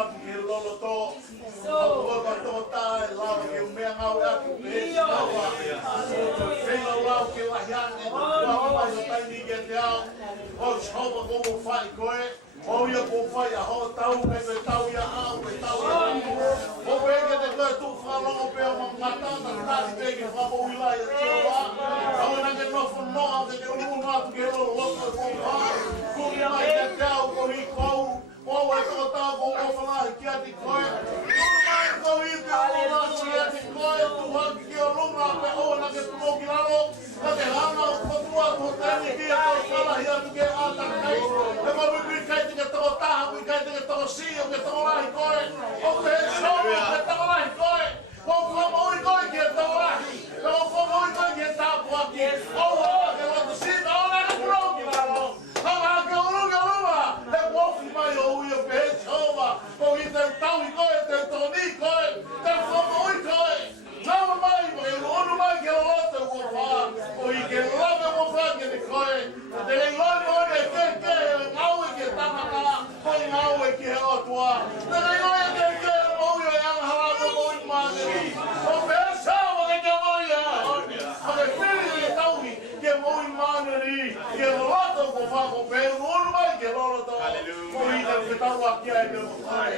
atu ke lolo to. Apo ka to tai la ke me ngau atu pe. Fela lau ke la hiane. Wa mai tai ni ke te au. O chova go fai koe. O ia ko fai a ho tau me tau ia au me tau ia. O pe ke te koe tu whalongo pe o mata na tali pe ke whako wilai a tia. Au na ke no fu no te ke ulu na tu ke lo lo ko fa. Ku mai ke te au ko hi kou. O e to ta ko o fala ki a ti koe. Mai ko i te o ki a ti koe tu ha ki o lunga pe o na ke tu ki lalo. Ka te hana o ko tu a ko tani ki a ko fala hi a tu ke a ta kai. E ko wi kai te to ta ha wi kai te to si o ke to lai koe. O te so ke to lai koe. O ko mo i koe ke to lai. O ko mo i koe ke ta po ki. O ke lo to si o na ke pro ki lalo. Ha ke o lunga. Te wo fi mai o i o pe chova. O i te tau i koe te to ni koe. Te ko mo i koe. Não mai, porque o outro mai que o outro vou falar, o que o outro vou falar que ele corre, ele olha olha que não é que tá na cara, foi não é que é o tua, ele olha que o olho é a raba do olho mais, o pessoal que o olho, porque filho de Tauri que o olho mais ali, que o outro vou falar com o outro mai que o outro, aleluia, o que tá aqui aí meu pai,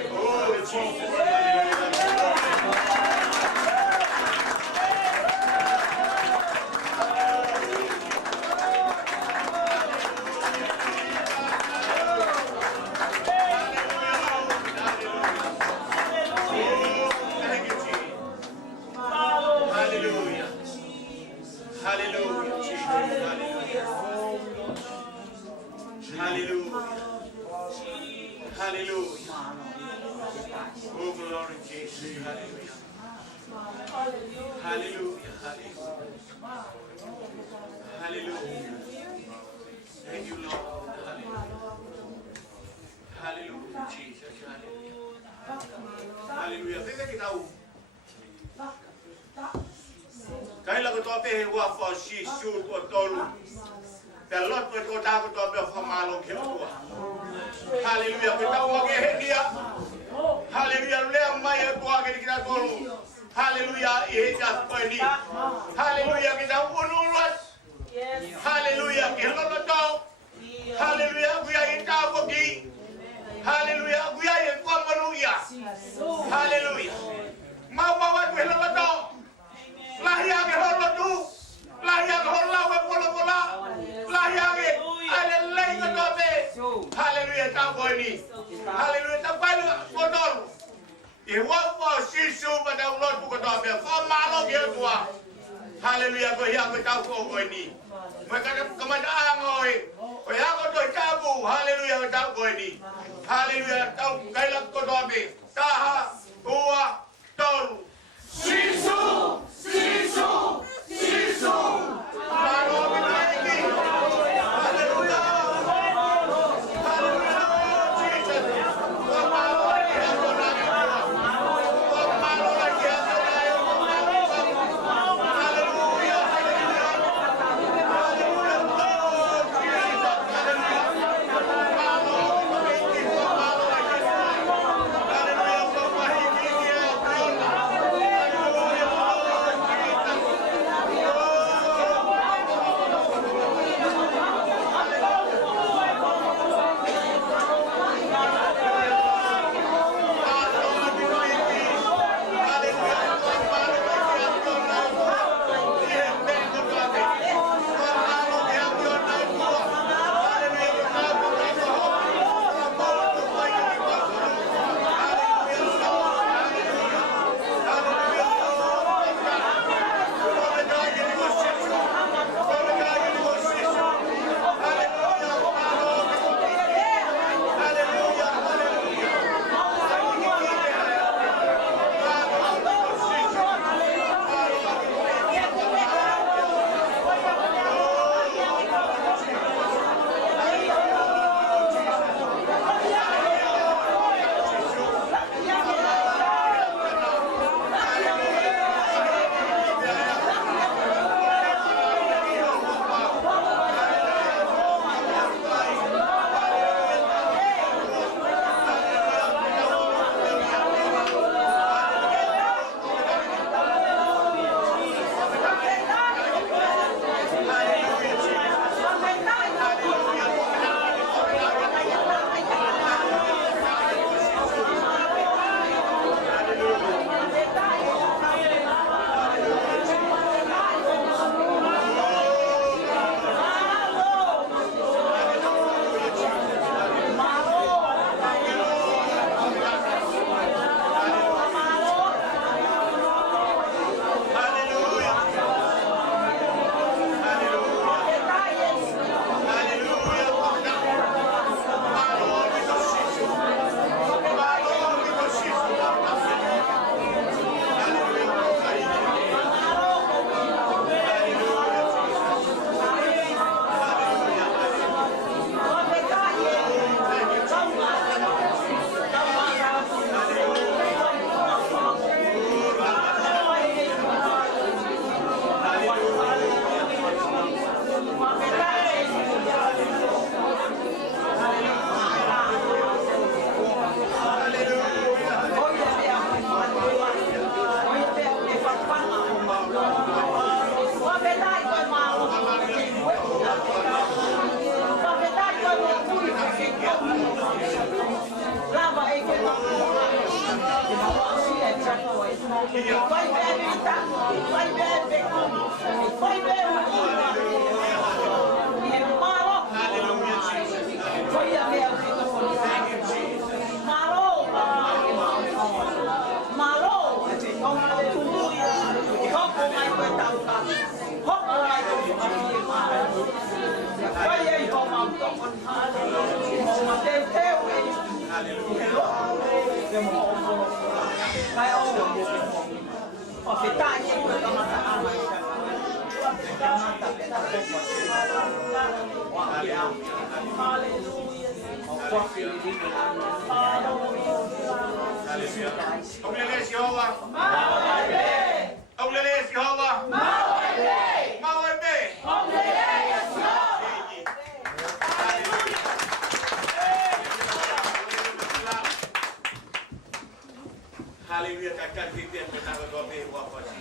Haleluya, kakak kita pernah berdoa apa sih?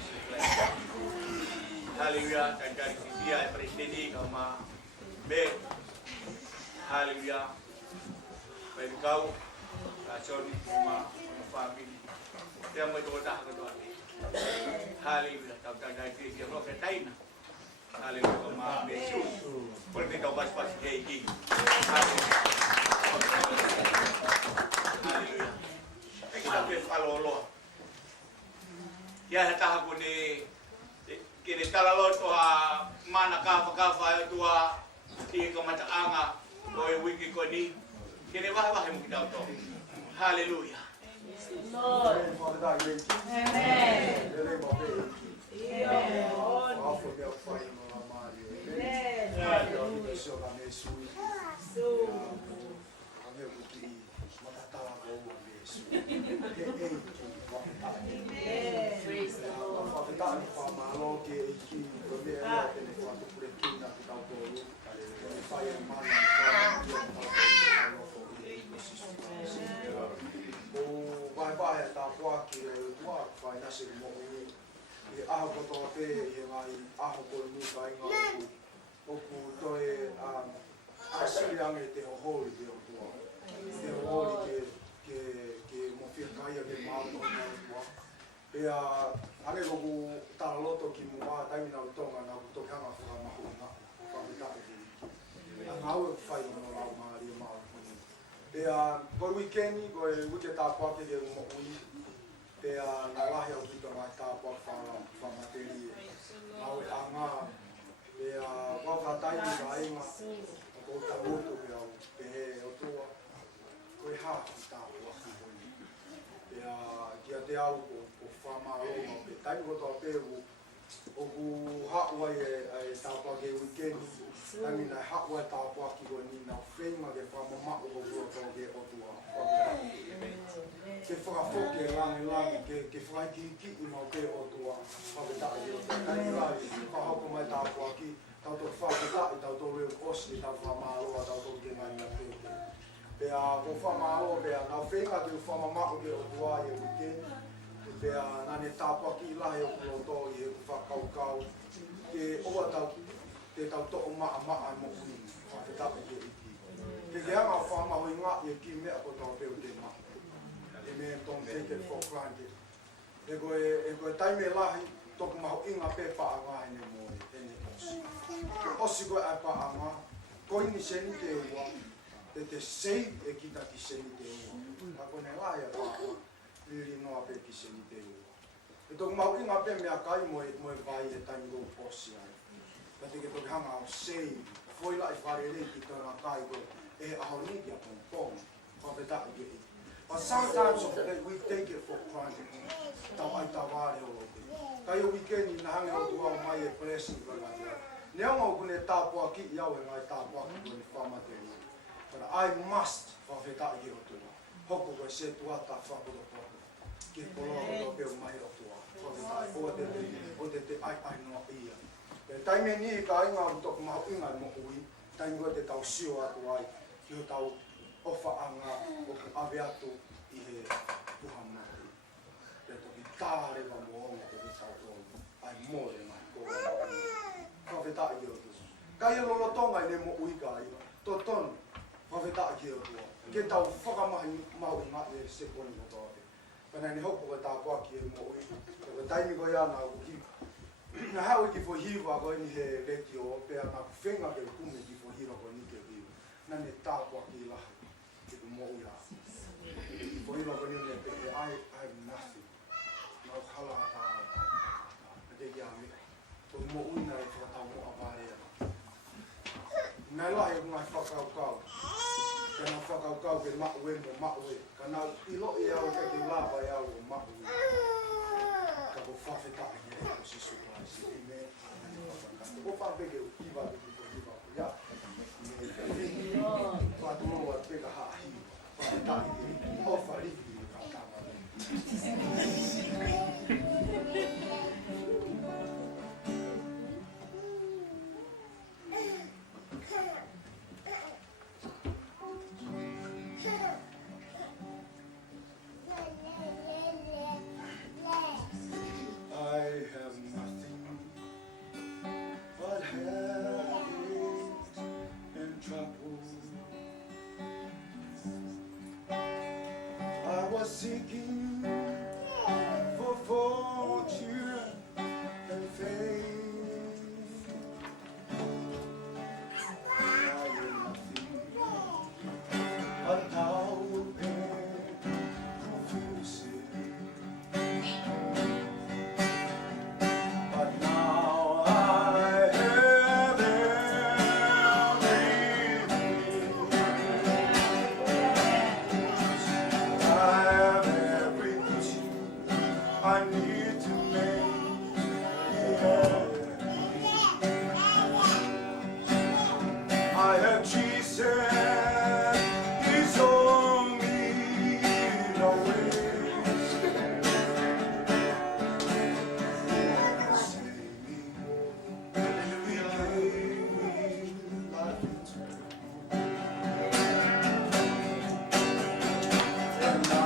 Haleluya, kakak kita presiden kama be. Haleluya, baik kau, racun kama family. Dia berdoa berdoa. Haleluya, kakak kita lo ketain. Haleluya, kama besu. Porque kau pas gigi. Haleluya. Kita berfalolo. Ya tahu aku ni kini kalau tua mana kafa tua di kemata anga boy wiki koni kini wah yang kita tahu. Haleluya. Lord. Amen. But sometimes we take it for granted. Kaya weekend in hang out to my blessing. Never going to tap walk it yaw and I tap walk when the farmer. But I must for the year to Hoko was said to what that fuck of the problem. Get below the my for the I know here. The time in here, going out to my in and Mokui, time got the Tausio at white, you tau offer Anga of Aviato. Muhammad, that to be tired of all I'm more than my God. Profeta Yodu. Kaya Lolotonga nemo Uigai, Toton, Profeta Yodu. Get out for my mouth, not the second. But Nani hopo ko tāpua ki e mo ui. Ko taimi ko ia nā uki. Na hau ki fo hiwa ko ni he reki o pea nā whenga ke kume ki fo hiwa ko ni ke hiwa. Nani tāpua ki la ki mo ui a. Ki fo hiwa ko ni me pe I have nothing. Nā hala tā. Na te ki a me. Ko mo ui nai fo tā mo a vare a. Nai lahi o ngai whakau kau. Kana whakau kau ke maue mo maue. Kana ilo i au ke ki lava i au o maue. Ka ko whawheta i e ko si supai si i me. Ko whawheke o kiwa te ki ko hiwa ko ia. Whaturoa peka haa hiwa. Whawheta i e o whariki i ka tama. Seeking for fortune and fame. I am nothing but now confusing. But now I have I need to make I have Jesus, He's only the way. Save me, He gave me life eternal. And now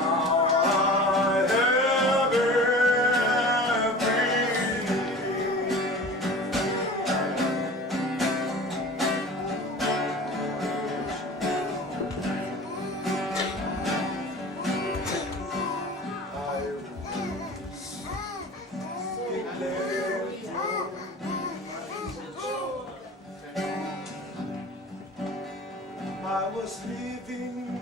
I was living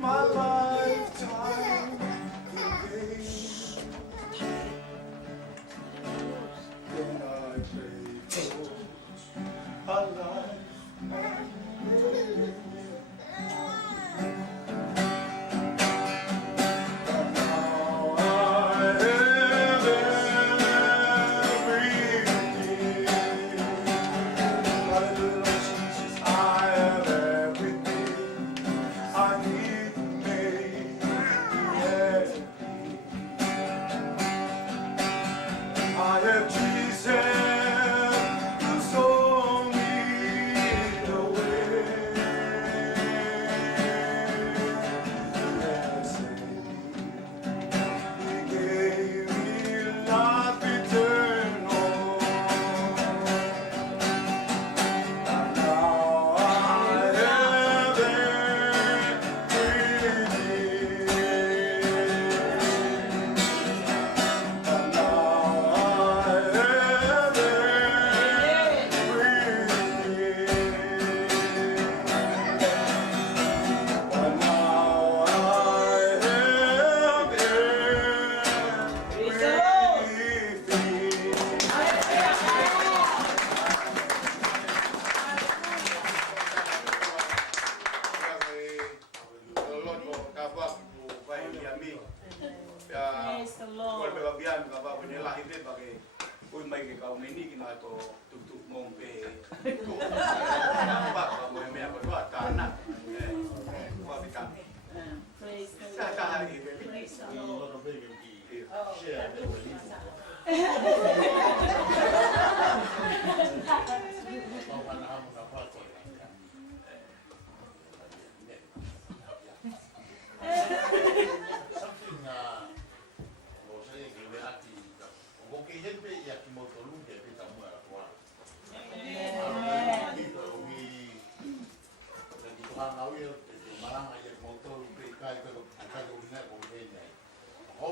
my lifetime in vain. Then I prayed for a life. But now I have everything. Hallelujah, Jesus, I have everything I need to make happy. I have Jesus, who saw me the way. Yes, He gave me life eternal. And now I have everything. And now I have Praise the Lord. Praise the Lord.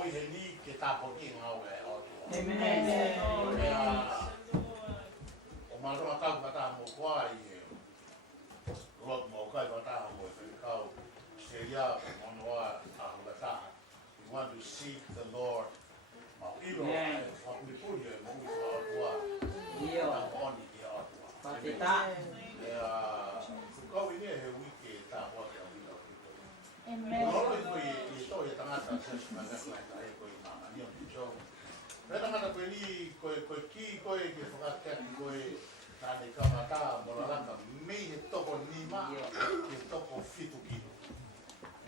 i he ni ke tapo ki ngau e o tua. Amen. O maroa tau kata mo kwa i he lot mo kai kata mo e kau se ia monoa a hukata. We want to seek the Lord. Ma ilo e whakupuri e mo i o tua. Io. Ta oni i o tua. Patita. Kau ini he wiki ta hoa ke o ilo. Amen. Lolo i koe i to i tangata se sumanga koe ta e koe mama ni o ki chou. Pena tangata koe ni koe ki koe ke whakateki koe tane kamata molalaka me he toko nima he toko fitu kilo.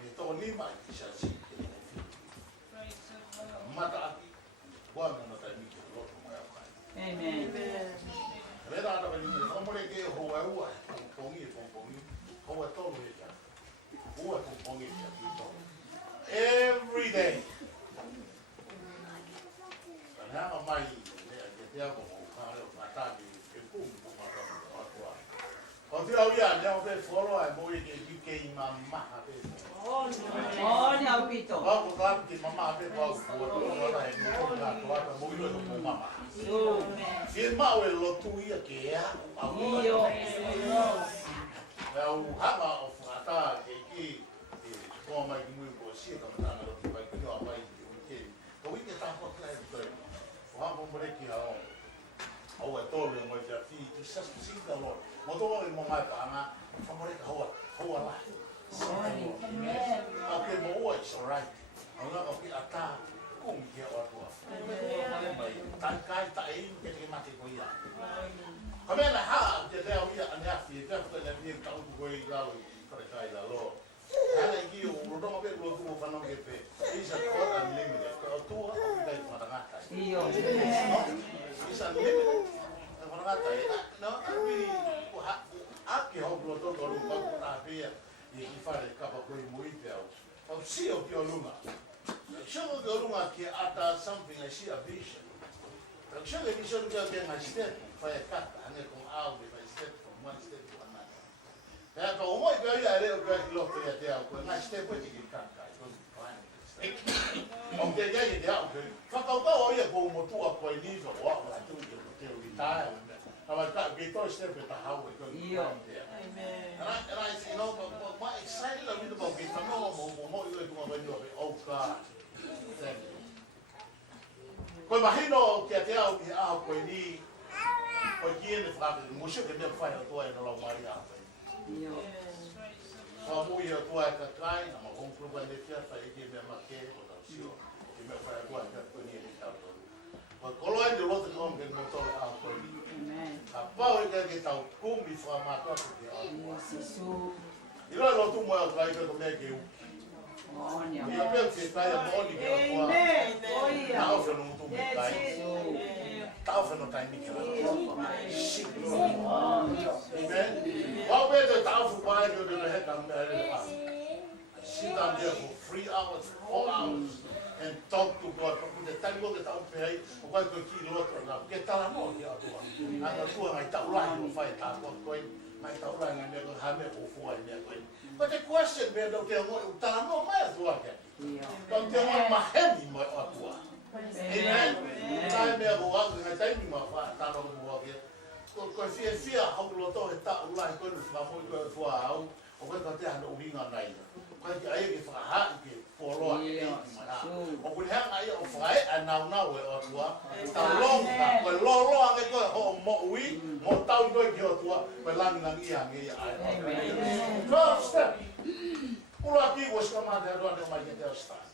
He toko nima i ki sa si ke he fitu kilo. Mata aki wanga no tai miki loto mai au kai. Amen. Reda ata koe ni me whamore ke hoa ua pongpongi e pongpongi hoa tolu he kia. Ua pongpongi e kia ki tolu. Every day. Hanga mai ke te ako o kare o mataki ke kum kumata o atua. O te au ia, nea o te whoro ai mo i ke ike i mamaha pe. Oh, ni au pito. Wau ko kapu ki mamaha pe pau kua tō wala e mo i ngā toata mo i loto mo mamaha. Fie mau e lotu ia ke ea au Io. e au hanga o whangata ke iki e toa mai ki mui ko sia kamatanga lotu pai ki noa mai ki uike. Ko ike tāpua klai koe. Whango mreki hao. Au e tōru e ngoi whia whii, to just to seek the Lord. Mo tō e mo mai kāna, whamoreka hoa lai. Au ke mo ua is alright. Au ngā ki a tā, kung ke o atua. Tai kai, tai inu, ke te mate ko ia. Ka mea na haa, ke te au ia aneafi, e te whaka na pia tau ku koe i lau i kare kai la lo. Hana i ki o rotonga pe lotu o whanau ke pe. Is a God unlimited. Ka o tua, o ki kai whanangata. Io. It's unlimited. No, really, ake hau loto toru paku na pia i ki whare kapa koe mui te au. Au si o ki o lunga. Shongo ki o lunga ki ata something, I see a vision. Au shongo ki shongo ki a step, whai kata, ane kong au de whai step from one step to another. Kaya ka omoi ki o ia reo ki a loto ia te au, koe ngai step wai ki kaka, i koe climb the step. O te iai te au, whakaukau o ia kou motua koe niso, o au, atu te o retire. Now I got get those step with the how we're going to come there. And I say, you know, but my excited a bit about it. No, more you do when you are oh God. Thank you. Koe mahino kia te au ki au koe ni koe ki ene whakate, musio ke mea whai atua e na lau mai a koe. Io. Wha mui atua e kakai, na ma kongkruwa ne kia whai eke mea make o tau sio. Ke mea whai atua e koe ni e ni tau toru. Koe kolo e ni rote kong ke mea tole au koe ni. A pau e ke tau kumi whamatoa ko te atua. I roi lotu moe au kai ko mea ke uki. Oh, ni au. I a pēu te tai a mooni ke atua. Na au whenu mutu me kai. Tau whenu tai niki rana. Amen. Wau pēu te tau whupai ke o te heka mea re pa. Sit down there for 3 hours, 4 hours. And talk to God. Porque te tani ko ke tau pēhei, o kai koe ki loto na. Ke tala no ki atua. Anga tua ngai tau lai o whai tā koe. Ngai tau lai ngai mea koe hame o fuai mea koe. But the question mea tau te ngoi, tala no mai atua ke. Tau te ngoi maheni mai atua. Amen. Tai mea ko aku ngai taimi ma wha tāna ko mua ke. Koe fia hau loto he tau lai koe nu whamoi koe fua au. O koe ka te hana uhinga nei. Koe ki aia ke whakaha ke poloa ke eiti mai ha. O kuni hanga ia o whae a nau e o tua. Ta longa, koe loloa nge koe ho mo ui, mo tau koe ki o tua, koe langi langi ia nge ia ai. 12 step. Ula ki was kamate adoa ne mai ke te start.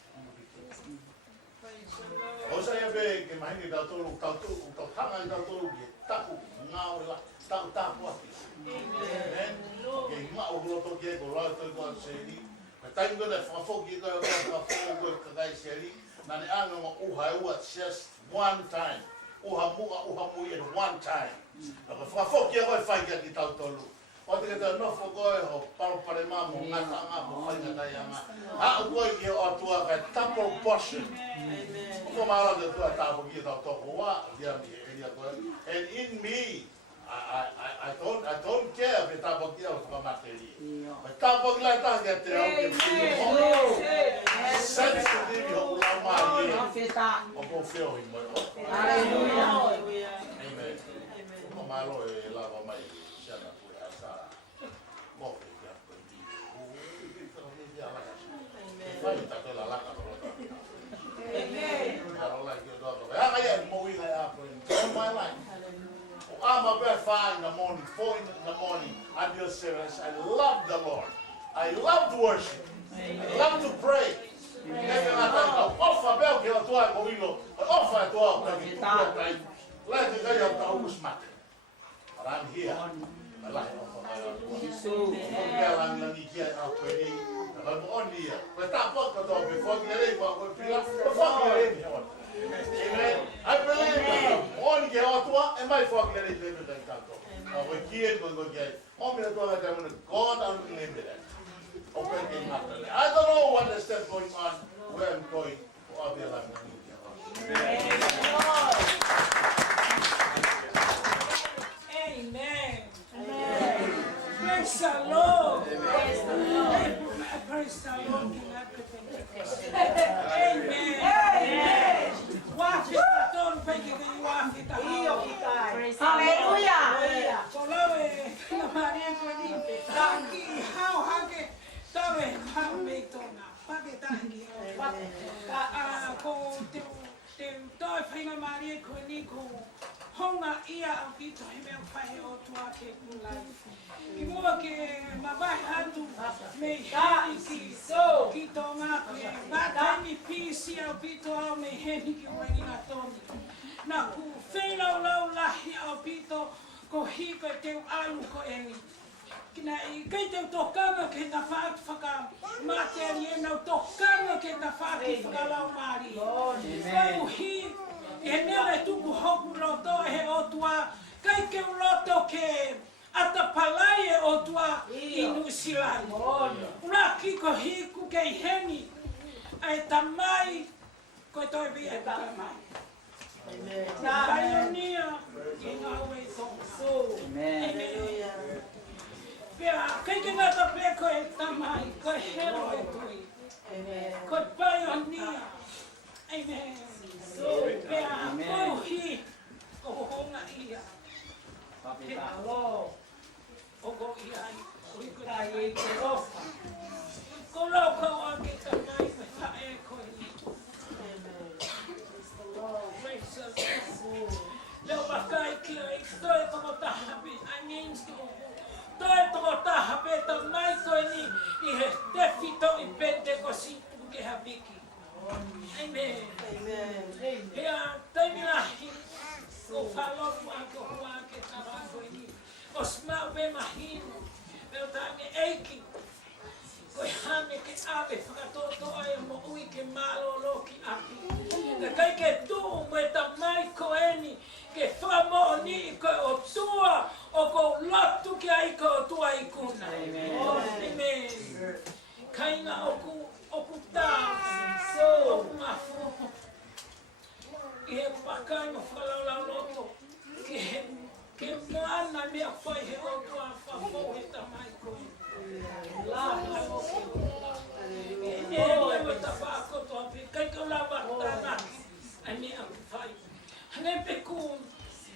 O sa ia be ke mahini tau tolu, tau hanga i tau tolu ke taku, ngau ila, tau tapu ati. Amen. Ke inga o roto ke ko lau toi koa seiri. Me taingo ne whakafoki koe o whakafoki koe kakai seiri. Nane anga ma uha e ua just one time. Uha mui at one time. Naka whakafoki e koe whaikia ki tau tolu. O te kata nofo koe ho parapare mā mo ngata ngā mo whainga tai anga. Hau koe ki o atua kai tapo portion. Uko maara te tua tāpo ki tau toko wā. Kia mi e ria koe. And in me, I don't care if tapo ki au whakamateri. But tapo ki lai tahi te au ke whiu ho. Sensitive ho ula mai e. Profeta. O confio in moi. Aleluia. Amen. Mo malo e lava mai. Siana pure asa. Mo che ya quindi. Fai ta quella la carota. Amen. Parola che do. Ah, ma è mo ila ya in my life. I'm up at 5 in the morning, 4 in the morning. I do service. I love the Lord. I love to worship. I love to pray. Offer bel che la tua moilo, offer tua perché tu hai let the day of the Usmak. But I'm here. I like Bella na nikia a pedi. Ma on dia. Ma ta poco do before the day what we feel. Amen. I believe that on che o tua e mai fuoco le deve del canto. Ma voi chi è quello che on mi tua da God unlimited. I don't know what is still going on, where I'm going. Amen. Praise the Lord. Praise the Lord. Amen. Watch it. Don't make it. You want it. Hallelujah. Tawe hametona pagetangi ko te toi whainga Maria ko ni ko honga ia au ki toi mea whae o tua te kulai ki mua ke mawai hatu me heni ki tō ngā koe batani pisi au pito au me heni ki wani na toni na ku whenau lau lahi au pito ko hiko te alu ko engi kina I kei te tokanga ke ta whaat whaka materi e nau tokanga ke ta whaati whakalau maari. Kau hi e nere tuku hoku roto e he otua kei ke roto ke atapalai e otua I Nusilai. Raki ko hi ku kei heni ai tamai ko toi bi e tamai. Pioneer in our way so. Amen. Pea, kei ke ngata pe koe tamai, koe hero e tui. Koe pioneer. Amen. Pea, koe hi, ko honga ia. Pea, lo, o ko ia i, ui kurai e ke rofa. Ko lau kau ake tamai, me tae koe ni. Praise the Lord. Leo makai ki ai, toi toko tahapi, I mean to toi toko tahape ta mai koe ni I he tewhito I Pentecost ke hapiki. Amen. Hea taimirahi ko whalofu a ko hua ke tara koe ni. O smau be mahino, pero tange eiki. Koe hane ke awe whakatoto ai mo ui ke malolo ki api. Na kai ke tuu mo e ta mai koe ni ke whamo ni koe o tua o ko lotu ki ai ko o tua I kuna. Amen. Kaina oku tā, oku mafu. I he pakai mo whakalau loto. Ke moana mea whai he o tua whafo he ta mai koe. E ta whakoto api, kai ka lawa tānaki, ai mea ku whai. Hane peku,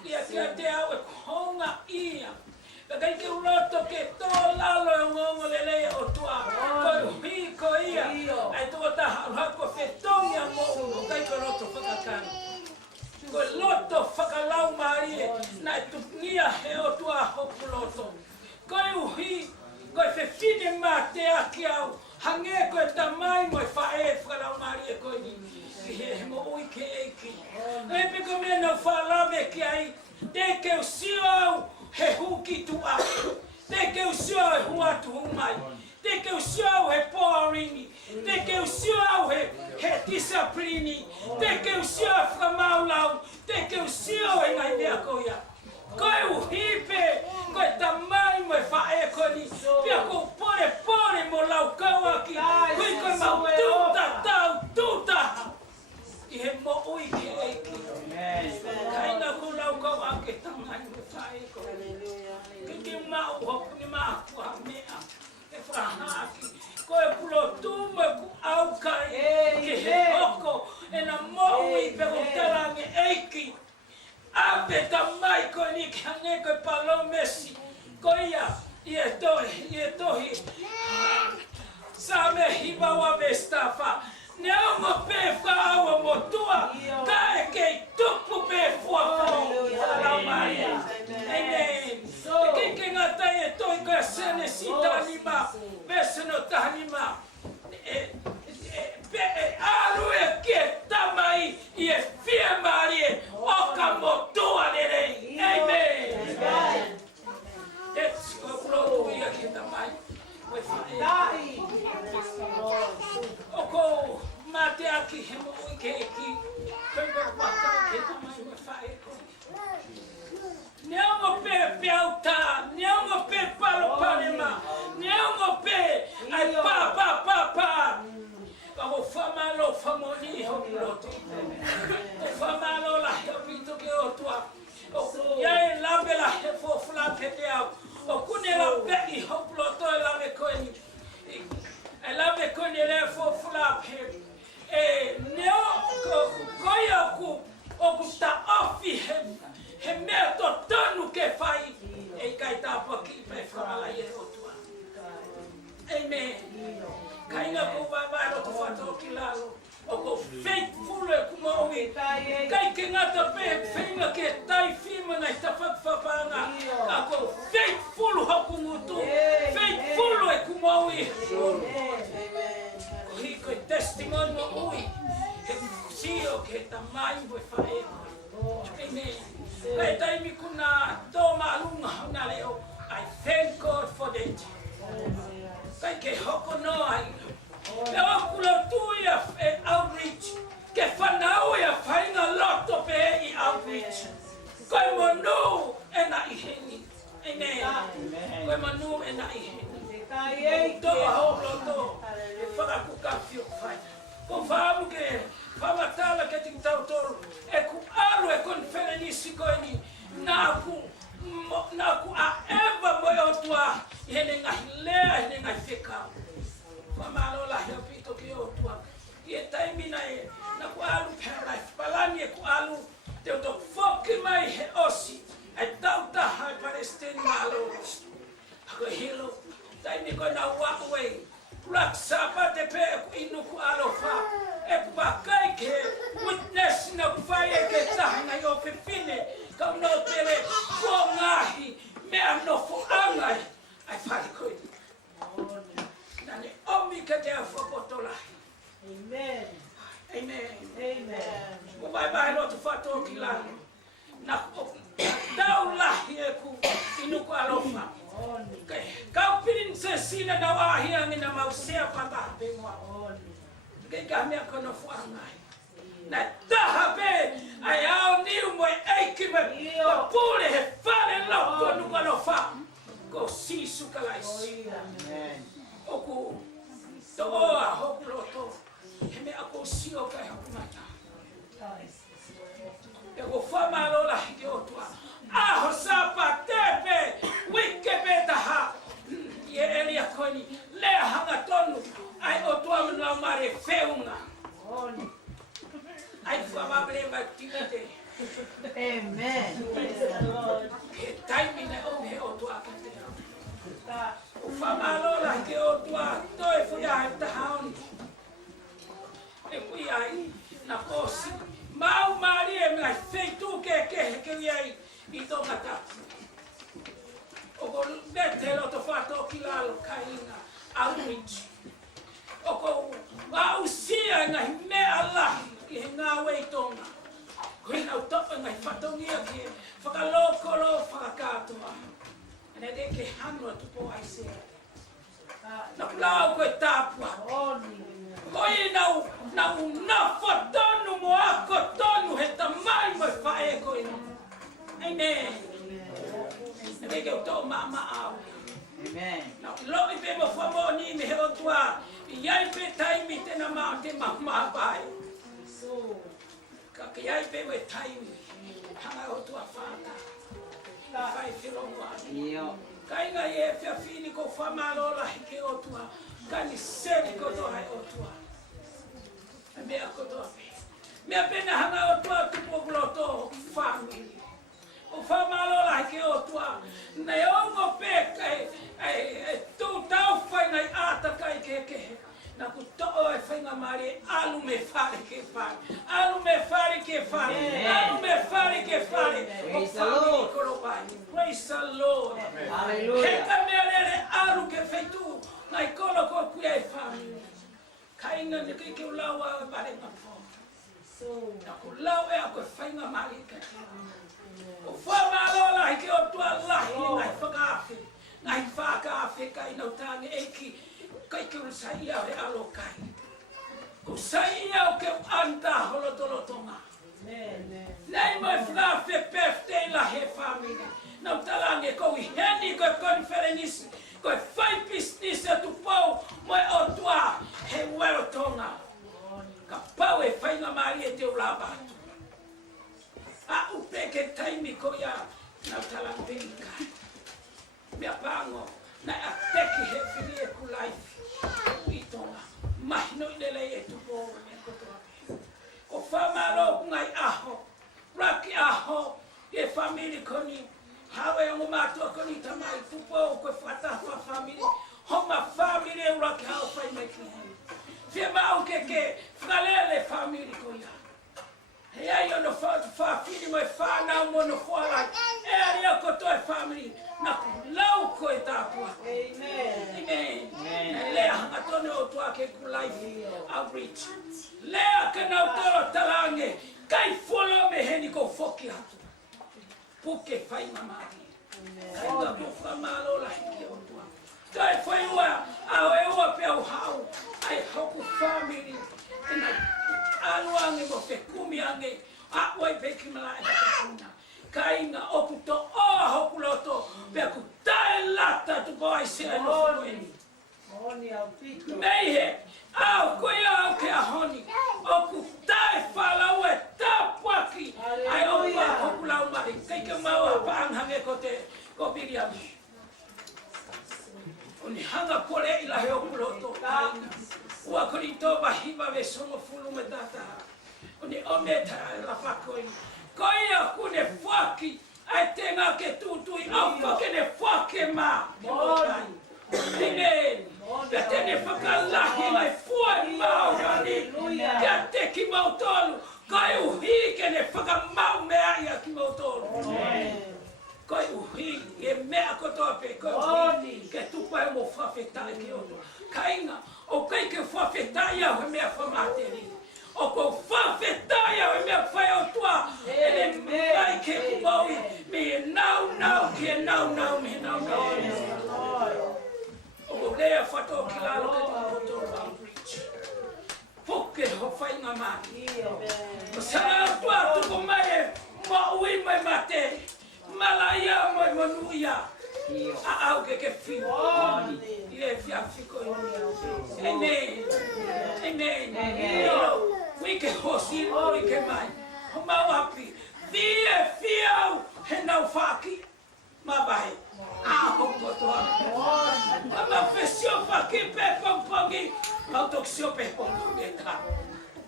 ia kia te au e honga ia. Kai ke uroto ke tō lalo e ngongo lelei o tua, koe hui ko ia, ai tō taha hako whetongia mo o kai ko roto whakakana. Koe loto whakalau marie, na e tukia he o tua hoku loto. Koe uhi, koe whewhine mā te aki au, hange koe tamai mo e whae whakalau marie koe ni. He mo ui ke eiki. E peko mea nau whalawe ki ai, te ke usio au he huki tu au. Te ke usio au he huatu humai. Te ke usio au he poarini. Te ke usio au he disaprini. Te ke usio au whakamaulau. Te ke usio au he ngai mea koia. Koe uhipe, koe tamai mo e whae koe ni. Pia ko pore mo lau kauaki. Koe koe mau tuta tau tuta. I he mo ui ke eiki. Kaina ko lau kau ake tamai me whae koe. Kiki mau hoku ni maaku a mea. E whahaki. Koe pulo tume ku au kai. Ke he hoko. E na mo pe o talange eiki. Ave tamai ko ni kange ko palomesi. Koia ie tohi. Same hiba wa vestafa. Neongo pe fao motua. Kae ke tupu pe fuafo. Maria. Amen. Ke ngata e toi ko sene sita lima. Beseno tahlima. Alu e ke tamai e fia Maria. Oka motua nere. Amen. It's go ia ke tamai. Oko mate aki hemo ke ki. Kanga waka ke tamai me fae ko. Neongo pe piauta, neongo pe palo panema, neongo pe ai pa. Kako famalo famoni hopiloto. Famalo la hopito ke otua. Ya lambe la hefo fula peteau. Okune la pe hopiloto la me koeni. La me koeni le fo fula pe. Neo koyoku okuta ofi he mea to tonu ke fai e kai tapa ki pe whamala i e otua. Amen. Kai nga ko vai roto whato ki lalo. O ko faithful e kumaui. Kai ke ngata pe whainga ke tai whima ngai ta whakawhapanga. Ka ko faithful hoku ngutu. Faithful e kumaui. Ko hi koe testimony mo ui. He sio ke tamai mo e whae. Amen. Kai taimi kuna tō maalunga hona leo. I thank God for that. Kai ke hoko no ai. E okula tuia e outreach. Ke whanau e whainga loto pe i outreach. Kai manu e na iheni. Amen. Kai manu e na iheni. Tō hau loto. E whakakuka whio whai. Ko whaamu ke whamatala ke ting tau tolu. E ku alu e konferenisi koeni. Naku a eva moe otua. Hene ngahi lea, hene ngahi whekau. Whamalo la heo pito ki otua. I e taimina e naku alu paradise. Palani e ku alu. Te o tok whoki mai he osi. E tautaha e Palestine malo. Ako hilo. Taimi koe na walkway. Rak sapa te pe e ku inu ku alofa. E ku bakai ke witness na ku whai e ke taha ngai o pepine. Kau no tele ko ngahi mea no fo angai. Ai whai koe. Nane omi ka te a whakotola. Amen. Amen. Amen. Ko vai vai roto whato ki lani. Na tau lahi e ku inu ku alofa. Kau pirin se sina na wahi angina mausea pata bengwa. Kei ka mea kono fo angai. Na taha pe ai au niu mo eiki me pule he whare loko nuka no wha. Ko sisu kalaisi. Oku to oa hoploto. He mea ko sio kai hokumata. E ko whamalola hiki otua. Aho sapa tepe wike betaha. Ye elia koni lea hanga tonu. Ai otua mna mare feunga. Ai whamabreva tingate. Amen. He taimina o he otua kate. O whamalola ke otua toi fuia e tahaoni. E fuia ai na kosi. Mau mari e mai feitu ke he iai i tō kata. O ko nete loto whato ki lalo kainga outreach. O ko ausia ngai mea lahi i he ngā wei tonga. Ko hina au topa ngai whatongia ki whakalokolo whakakatoa. Ene de ke hanua tupo aisea. Na kulau koe tāpua. Koi na unafa tonu mo ako tonu he tamai mo whae koe no. Amen. Ene ke o tō mama au. Amen. Na loi pe mo whamoni me he o tua. Iai pe taimi tena mao te mama pai. Ka ke iai pe we taimi. Hanga o tua whata. Whai whirongo anu. Io. Kainga e whia whini ko whamalola hike o tua. Kani seri ko tohai o tua. Mea ko toa pe. Mea pena hanga alu me fare che fare, alu me fare che fare, alu me fare che fare. Praise the Lord. Praise the Lord. Hallelujah. Heka me alu che fai tu, nai kolo ko qui ai famiglia. Kainga ne ke ulawa bare na fo. Na ko lawe a ko fainga mali ka. O fa malola ke o tua lahi nai whakaafi. Nai whakaafi kai no tangi eki. Kai ke usai au he alo kai. Usai au ke anta holo tolo tonga. Nei mai whakaafi birthday la he family. Nau talange ko i heni ko conference. Ko fai business tu pau mai o tua he wero tonga. Ka pau e fai na mari e te ulaba. A upe ke taimi ko ya na talangenga. Mea pango na a teki he fili e ku life. I tonga. Mahino i lele e tu pau me kotoa. Ko whamaro ngai aho. Raki aho e family koni. Hawe o matua koni tamai tupo ko fata fa family homa family e rock how fai mai kini fe mau ke fralele family ko ya he ai no fa fili mai fa na mo no fora e ria ko to family na ku lau ko eta ko amen amen le ha to no to ke ku life outreach le ka na to talange kai follow me heni ko foki hatu porque fai mamari. Ainda por famalo lá que eu tô. Então foi a pe o hau. Ai hoku family. Na aluange mo fe kumiange. A oi pe ki mala e kuna. Kainga okuto o hoku loto. Pe ku tai lata tu boy se no foi. Oni au pito. Mehe. Au koia ke a honi. Oku tai fala we tapaki. Ai o hoku la umari. Kai ke mau pa hange ko te ko biriami. Oni hanga kore ila he oku loto. Ua korito bahiba ve sono fulu me tata. Oni ometa la fakoi. Koia kune fuaki. Ai tenga ke tutui. Au fake ne fuake ma. Amen. Ya tene whakalahi mai fuai mau rani. Ya te ki mau tolu. Kai uhi ke ne whakamau mea ia ki mau tolu. Kai uhi e mea kotoa pe. Kai uhi ke tupai mo whawhetai ke oto. Kainga o kai ke whawhetai au he mea whamateri. O ko whawhetai au he mea whai o tua. E ne mai ke kumaui. Me nau ke nau me nau. O lea whato ki lalo ke tu koto outreach. Puke ho whainga maki. O sana tua tuko mai ma ui mai mate. Malaya mai manuia. A au ke fiu. Ie fia fiko. Amen. Amen. We ke hosi, we ke mai. Ho mawapi. Vie fiau he nau whaki. Mabai. Aho kotoa. Ama fesio paki pe pompongi. Autoxio pe pompongi ta.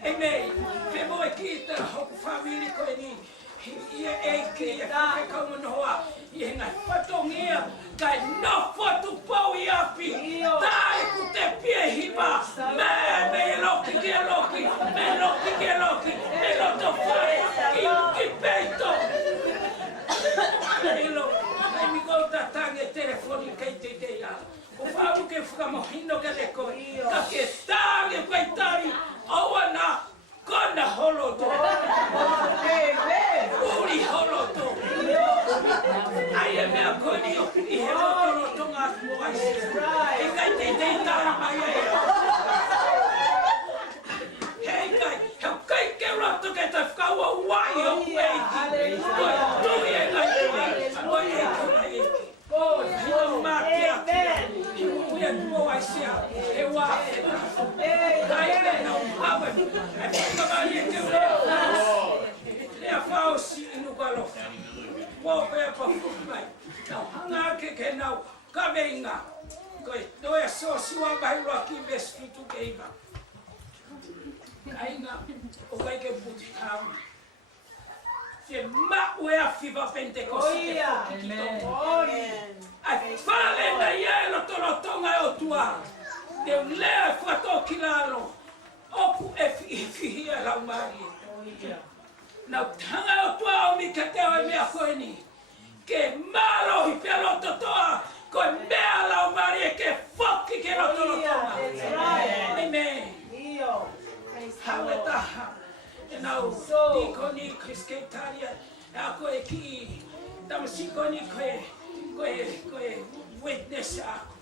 Amen. Fe moi kita hoku family ko ni. Ia eke ia pe como noa. Ia ngai patongia. Kai no foto pau iapi. Tai ku te pie hipa. Me loki ke loki. Me loto fai. Ki peito. Mi volta tange telefoni kai te ya. O fabu ke fuka mohino ke le ko. Ka ke tange kai tari. Awana kona holoto. Uri holoto. Ai me akoni o i holoto ngas mo ai. E kai te tari mai ai. Hey kai ke roto ke ta fuka wa wai o wei. Tu ye kai. Ai fale na ielo tolo tonga o tua. Deu lea fato kilalo. Oku e lau mari. Na tanga o tua o mi ka te o mea koe ni. Ke malo hi pelo totoa. Koe mea lau mari ke foki ke roto rotonga. Amen. Hawe taha. E nau diko ni kriskeitaria. A koe ki. Tamasiko ni koe witness ako.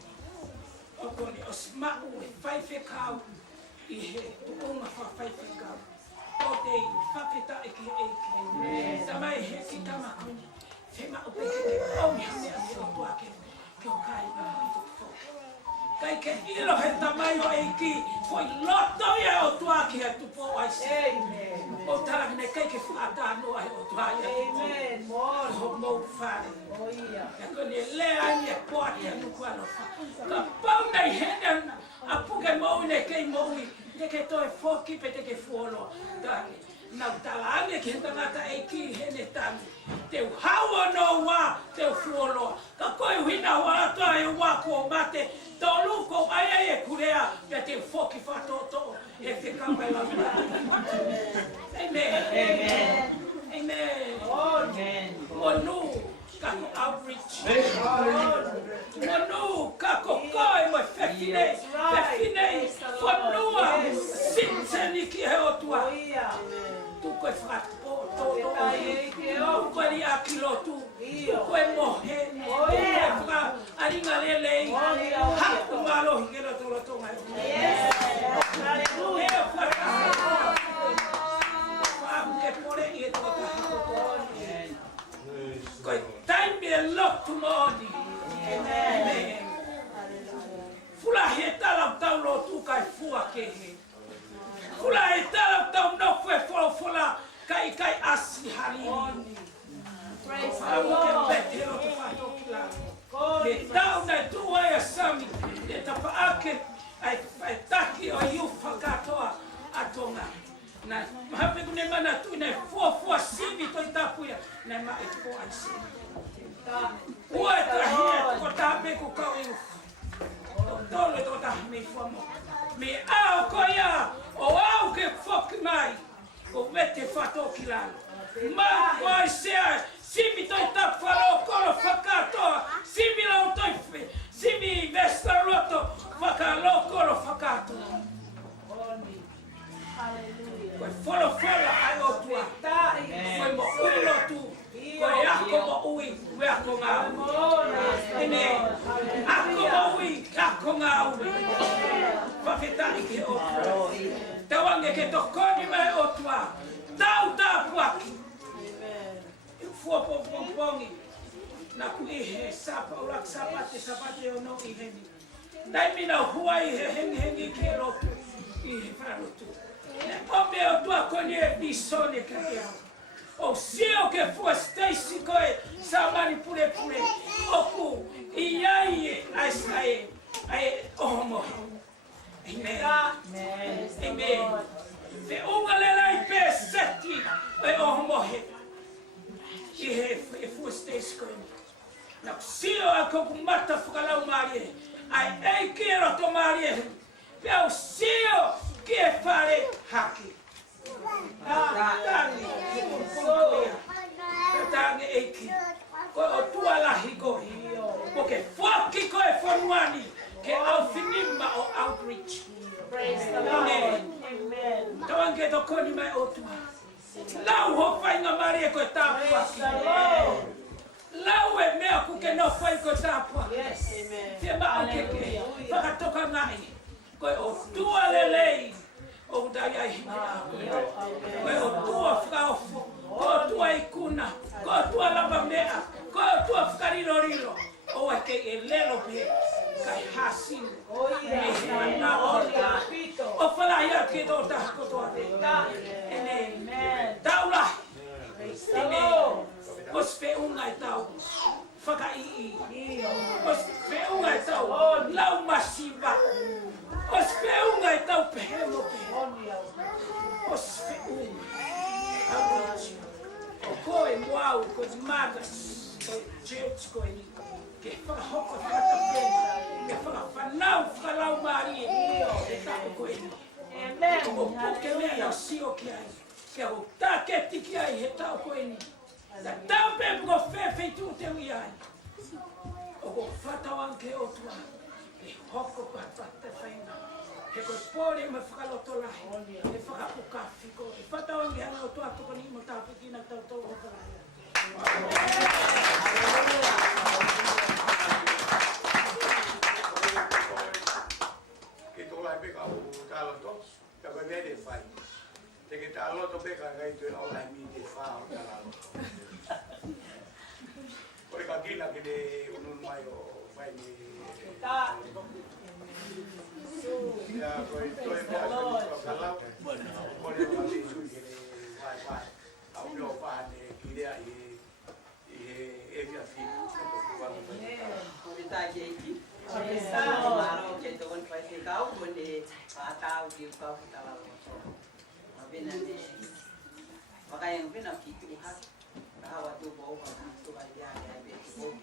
O koni os mau e whaife kau. I he tukunga whawhaife kau. O te whawhita eke eke. Samai he ki tamakoni. Whema upe ke te omi hame ame o tuake. Kio kai maha i tuku. Kai ke ilo he tamai o eiki. Foi loto ia o tuake he tupo aise. O tarangine kai ke whaatano ai o tuake. Ho mou whare. E koni lea ni e poati anu kua lofa. Ka pau nei henen. A puke mou ne kei moui. Te ke toi foki pe te ke fuolo. Tani. Nau talange ki tangata e ki hene tani. Te hawa no wa te fuolo. Ka koe hina wa atoa e wa ko mate. Tolu ko ai e kurea pe te foki whatoto. E te kamai la Amen. Amen. Amen. Monu kako outreach. Monu kako koe mo fefine. Fefine. Fonua. Sinseni ki he o tua. Tu koe whakapo. Tu koe ri a kilotu. Tu koe mohe. Tu koe whaka aringa lelei. Haku malo hingero tolo tonga. Hallelujah. Whaamke pore i e toka hako. Koe time me look to morning. Amen. Fula he tala tau lo tu kai fua ke he. Fula he tala tau no fue fula kai asi halini. Praise the Whaamke Lord. pete o te whato kila. Le tau na tua e sami. Le tapaake ai taki o iu whakatoa atonga. Na hape kune mana tu ne fua simi toi tapuia. Na ma e po aisi. Ua e trahia ko tape ko kau iu. Tole to ta me fomo. Me ao koia o au ke foki mai. Ko mete fato kilalo. Ma ko sea simi toi tapalo kolo whakatoa. Simi lau toi fe. Simi vesta roto whakalo kolo whakatoa. Koe wholo ai o tua. Koe mo ui lo tu. Koe ako mo ui, koe ako ngā ui. Ene, ako mo ui, ako ngā ui. Whawhetai ke o tua. Tawange ke tokoni mai o tua. Tau tāpuaki. Fua pompongi. Na ku i he sapa, urak sapate o no i heni. Dai mina huai he hengi ke rotu. I he wharotu. O me o tua koni e bisone ka ea. O sio ke fua Stacy koe sa mani pure. Oku i ai ai ohomo. Amen. Amen. Te unga lelai pe seti e ohomo he. I he fua Stacy koe. Na sio a koku mata whakalau marie. Ai ei ki roto marie. Pe au sio ki e whare haki. Tangi, tangi eiki. Koe o tua lahi kohi. Ko ke whaki koe whanuani. Ke au whinima o outreach. Praise the Lord. Amen. Tawange to koni mai o tua. Lau ho whainga marie koe tāpuaki. Lau e mea kuke no whai koe tāpuaki. Yes, amen. Te maa keke. Whakatoka ngai. Koe o tua lelei. O dai ai himea. Koe o tua whakaofo. Ko o tua ikuna. Ko o tua lava mea. Ko o tua whakariroriro. O e kei e lelo pe. Kai hasinu. Me hana ora. O whalahi a ke tō tahako toa te. Amen. Taula. Amen. Os whiunga e tau. Whakaii. Os whiunga e tau. Lau masiva. Os whiunga e tau pehemo pe. Os whiunga. O koe moau, koe magas, koe church koe ni. Ke whakahoko whakatapena. Ke whakawhanau whakalau marie. E tako koe ni. O puke mea o sio ki ai. Ke o taketi ki ai he tau koe ni. Na tau pe puko whewhi tu te ui ai. O ko whatawang ke o tua. E hoko ka pate whainga. He koe pōre me whakaloto lahi. E whakapuka whiko. E whatawang ke hana o tua tuko ni mo tau pikina tau tau o kalaya. Ke tō lai peka o tāloto, ka koe mea te whai. Te ke tāloto peka ngai tue o lai mi te whā o tāloto. Kore ka kina ke te unun mai o whai ni. Ia koe toi mea o kalau, kore o mati sui ke te whai whai. Au mea o whane ki rea i e kia whiu. Kita jadi, baru kita pun pasti kau pun di tahu di kau kita lalu. Tapi nanti, makanya yang pun nak kita lihat, kalau tu bawa orang tu dia betul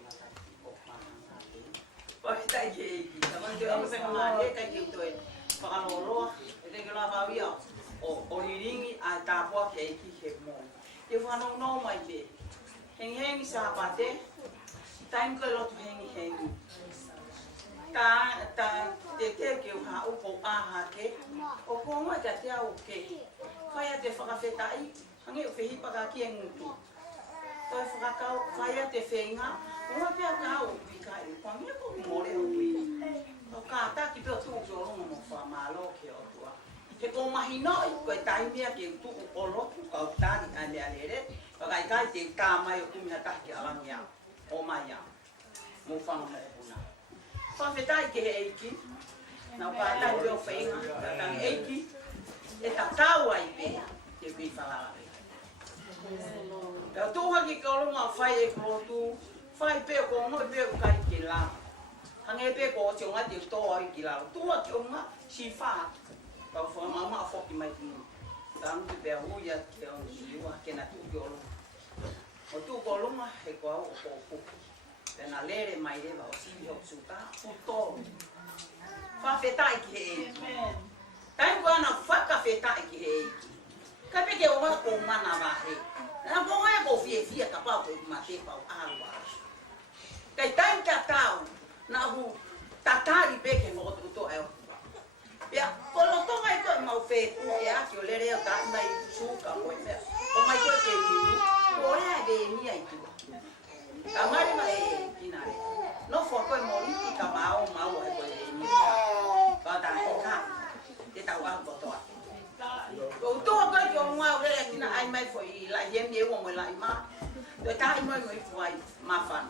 bawa nanti. Pasti kita jadi, tapi tu yang pengen dia kan kita kalau loh, itu kalau apa dia, oriringi ada apa kayak kemo. Dia faham no mai be, heng sahabat time ko lot hengi ta te ke ha o po a ke o ko mo ka te o ke faya te whakawhetai hange o whihi paka ki e ngutu toi whakakau faya te whenga o ma pia kau pika e kwangia ko more o ui o ka ta ki peo tu ki o longa mo whamalo ke o tua he ko mahi noi ko e taimia ke tu o lotu kau tani ane alere pakai kai te ka mai o kumina taki alangia o mai a mo whanga mo puna. Whawhetai ke he eiki, nau pātai te o whainga, tātangi eiki, e ta tau ai pēa, te kui whalala pēa. Pēo tūha ki kaurunga whai e korotu, whai pēo ko ngoi pēo kai ke la. Hange pēo ko o te onga te tō ai ki la. Tūha ki onga si wha, pēo whamama a whoki mai tunu. Tāmu te pēo huia te o niwa, ke na tū ki orunga. O tū ko orunga, he ko au o ko puki. Pena lere mai rewa o sihi o suka, o tōru. Whawhetai ki he eiki. Tai ko ana whakawhetai ki he eiki. Ka peke o wako o mana wahe. Nā ponga e ko whia ka pau ko i ma te pau āwa. Kai tai ka tau, nā hu tatari peke mo o tuto e o. Pea, ko loto mai ko i mau wheku e aki o lere o tai mai suka ko i mea. O mai ko ke minu, o rea e nia i tua. Ka mare ma e kinare. No fo ko moriti ka mau e ko e ni. Ka ta ko ka. Te ta wa ko to. Ko to ko ko ngwa o le kina ai mai fo i la yem ye wo mo la ma. Te ta ai mai mo i fo ai ma fa.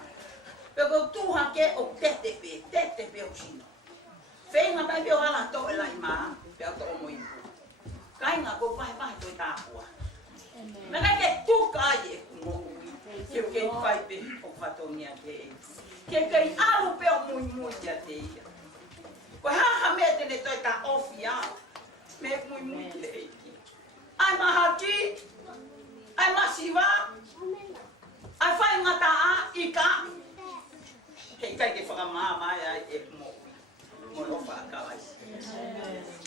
Pe ko tu ha ke o tete pe o sino. Fe nga ta be o ala to la ma. Pe to mo i. Kai nga ko vai to ta ko. Na ka ke tu ka ye mo. Que o que vai ver o vatonia que que alu pe o muito já te ia ko ha me te ne toi ta ofia me muito le ai mahaki ai masiva ai fai ngata a ika que kai que fala mama ai e mo lo fa ka vai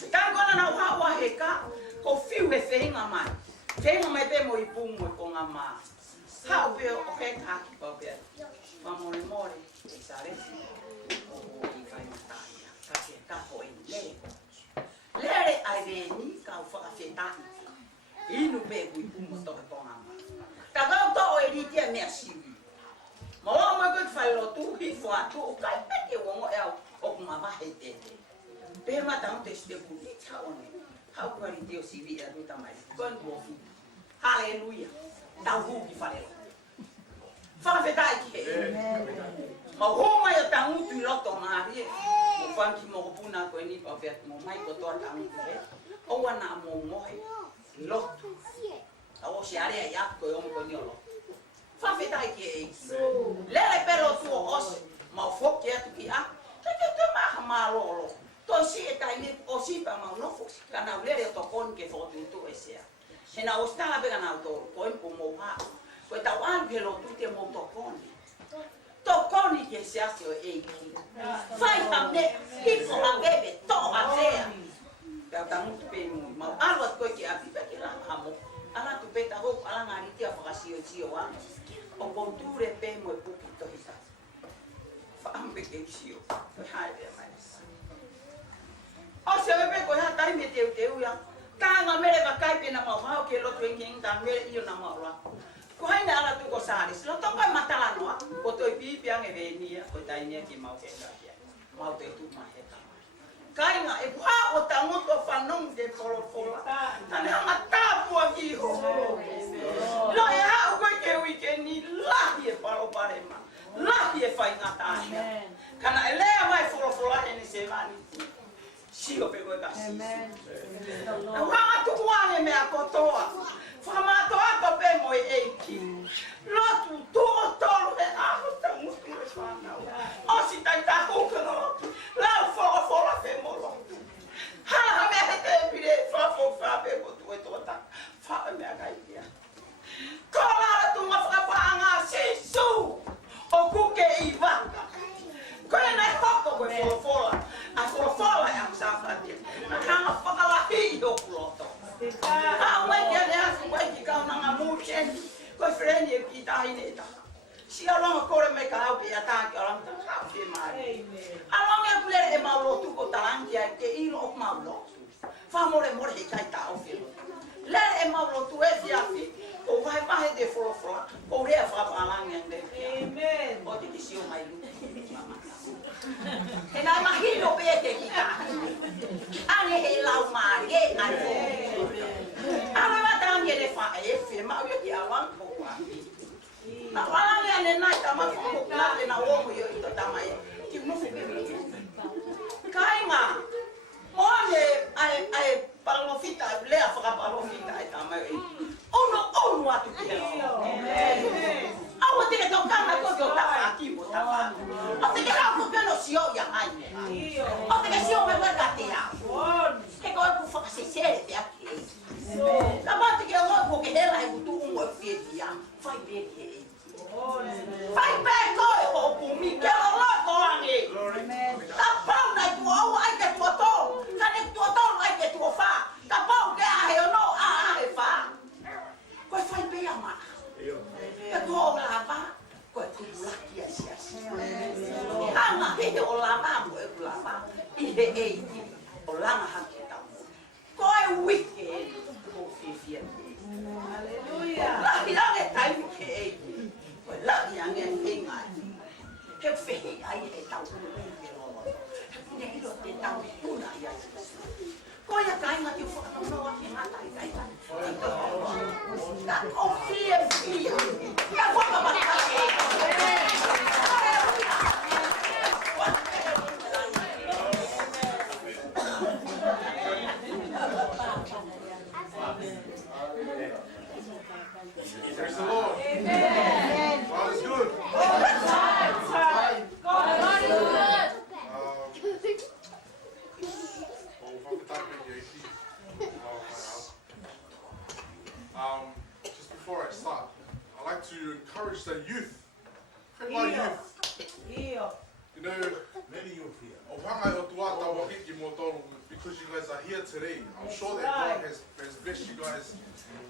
ka kona na wa heka ko fiu e feinga mai feinga mai pe mo i pumo ko ngama. How will okay happy about it? Mamore more, sare. Oh, I find Tanya. Kasi kako in le. Lere ai veni ka whakawhetai. Inu pe kui pumo toke tongama. Ka kau to o eri tia mea siwi. Mawa ma kut whailotu hi whatu o kai peke wongo eo o kumawahe tete. Pe matang te ste kuni taone. How kwari teo siwi e ruta mai. Kon bofi. Hallelujah. Tau huki whalelo. Whakawhetai ki he. Ma homa ia tangutu i roto maari e. Mo whanki mo puna koe ni pa pia mo mai ko toa tangutu he. O wana mo mohe. Lotu. A o se area i ako koe omo koe ni o lotu. Whakawhetai ki he. Lele pero tu o ose. Ma o whoki atu ki a. Kake te maha maroro. Toi si e taime o sipa ma unofo. Kana ulere o tokon ke whotutu e sea. He na ostala pega na auto, koe po mo ha. Koe tau anke lo tu te mo tokoni. Tokoni ke se ase o eiki. Fai ha me, hifo ha bebe, to ha sea. Pea tamutu pe sio wa. O konture pe mo pukito hisa. Fa ambe ke sio. Hai be mai. O se be ko ha tai me teu ya. Tanga mere ka kai pe na mau ha ke lo twing ta mere io na mau la. Ko hai na ala tu ko saris. Lo to kai matala no. Ko to pi piang e veni ya. Ko tai ne ki mau ke la ya. Mau te tu ma he ta. Kai nga e kwa o ta ngoto fa nong de folo. Tane ha ta po ki ho. Lo e ha ko ke weekend ni la ye paro parema. La ye fai nga ta. Kana ele mai folo ni se mani. Sio pe ko ka si. Wa tu wa me akotoa. Fa ma to to pe mo e ki. Lo tu to le a ta mu tu le fa na. O si ta ko no. La folo pe mo lo. Ha me te pide fa pe ko tu to ta. Fa me ga ia. Kola tu ma fa pa nga si su. O ku ke iva. Ko na hoko ko folo. A folo ya sa fa ti. Na ka fa ka la hi do ploto. Ah, wai ke le asu wai ki ka na nga mu chen. Ko freni e ki ta ine ta. Si along ko me ka au pe ata ka lang ta sa fi mai. Along e pule e ma lo tu ko talang ya ke i lo ma lo. Fa more he kai ta au fi. Le e ma lo tu e fi afi. O vai ma he de folo. O re fa pa lang yang de. Amen. O ti si o mai lu. E na ma hi lo pe te ki ta. Ane he lau ma ye na. Ala ma tang ye de fa e fi ma yo ki along ko wa. Na wala ni na tama ko na na wo mo yo ito tama ye. Ki mo fi be. Kai nga. Ole ai palofita le afra palofita ai tama ye. Ono atu ki. Amen. Awo te to kama ko to ta fa ki mo ta fa. O te ke ra ko no sio ya ai. O te ke sio me va ka te ya. E ko ku fa se se te aki. Na ba te ke mo ko ke hela e tu mo fi ya. Fai be ke. Fai bem coi o bumi que ela lá corre. Tá bom na tua ai que tua to. Cadê tua to ai que tua fa. Tá bom que a eu não a fa. Coi fai bem a ma. Que tua lava. Coi tu lá que é assim. Ama he o lava mo e lava. E he o lava ha que tá. Coi wicked. O fifia. Aleluia. Lá que lá é time que la yang yang ingat ke fe ai e tau ne ilo te tau puna ya ko ya kai nga tu fo no no ki nga tai kai na ko fie ya fo ka ba Praise the Lord. Amen. God is good. God is good. God is good. Just before I start, I'd like to encourage the youth. My youth. You know, many youth here. Because you guys are here today, I'm sure that God has blessed you guys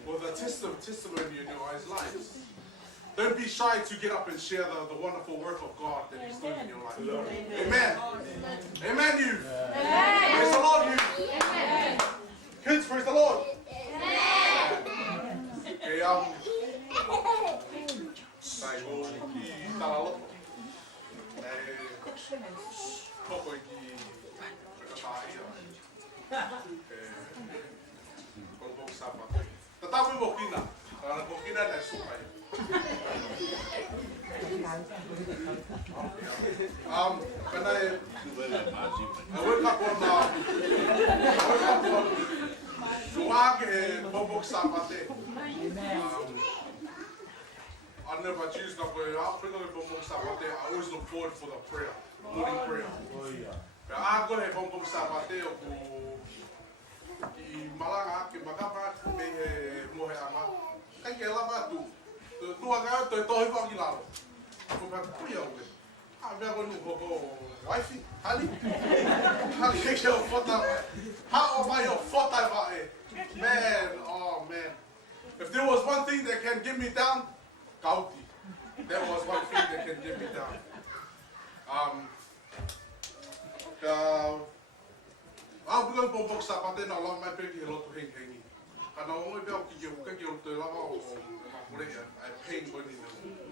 with a testimony in your guys' lives. Don't be shy to get up and share the wonderful work of God that He's doing in your life. Amen. Amen, youth. Praise the Lord, youth. Kids, praise the Lord. Okay, Tatapu bokina, karena bokina dan sukai. Karena I wake up on suage bobok sapate. I never choose to go out. I always look forward for the prayer, morning prayer. I go ahead bobok sapate I malanga ke magapa me mohe ama kai ke lava tu aga to pa kilalo ko pa kuya o a me go no go wifi hali ke o fota ha o mai o fota va man, oh man, If there was one thing that can get me down, kauti. That was one thing that can get me down. Aku bilang pokok sapate na lang mai pergi hello to heng hengi. Karena orang itu aku kerja kerja untuk lama boleh I pain when in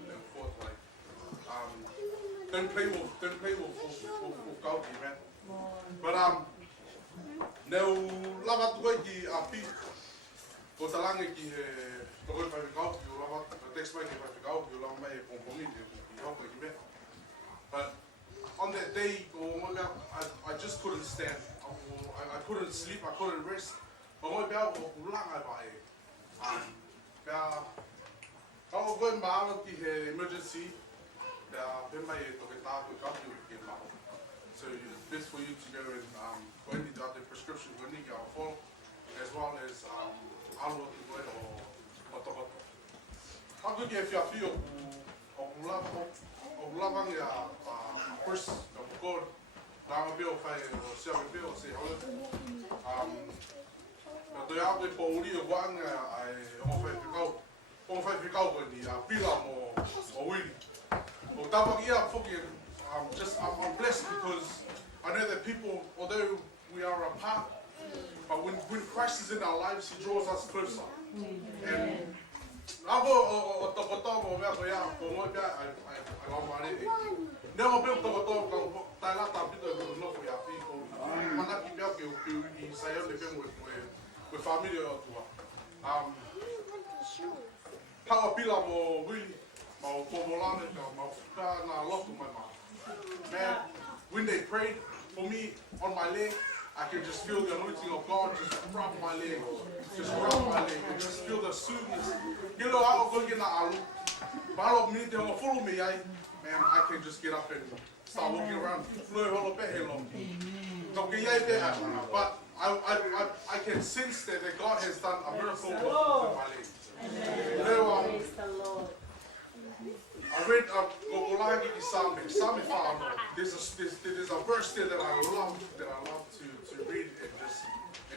the fourth like. Don't play with kauti man. But now lama tu lagi api. Kau talang lagi kau pergi kauti lama text mai pergi kauti lama mai kompromi dia kau pergi man. But on that day, I just couldn't stand. I couldn't sleep. I couldn't rest. But I was ulang about it. Kalau gue malam di emergency, then my doctor got you again now. So it's best for you to go and go and get the prescription when you get a phone, as well as alo to go or what. How good if you feel ulang ya first of God. Now bill fai o se bill se ho na do ya de poli o wang ai o fai ficau ko ni a pila mo wili o tava kia fucking I'm blessed because I know that people, although we are apart, but when Christ is in our lives, He draws us closer. And ako o tokoto mo mea ko ya ko mo ya I love my name. Never built tokoto tai la ta pito no ko ya pi ko mana ki bia ke I sai le ben with family o tua. How pila mo wili ma ko mo la ne ma ka na lo to my mom. Man, when they prayed for me on my leg, I could just feel the anointing of God just rub my leg, and just feel the soothness. You know, I was going to get that alu, but I don't need them to follow me, man. I can just get up and start looking around. But I can sense that God has done a miracle with my leg. You know, I read Psalm 5. There's a verse there that I love to read and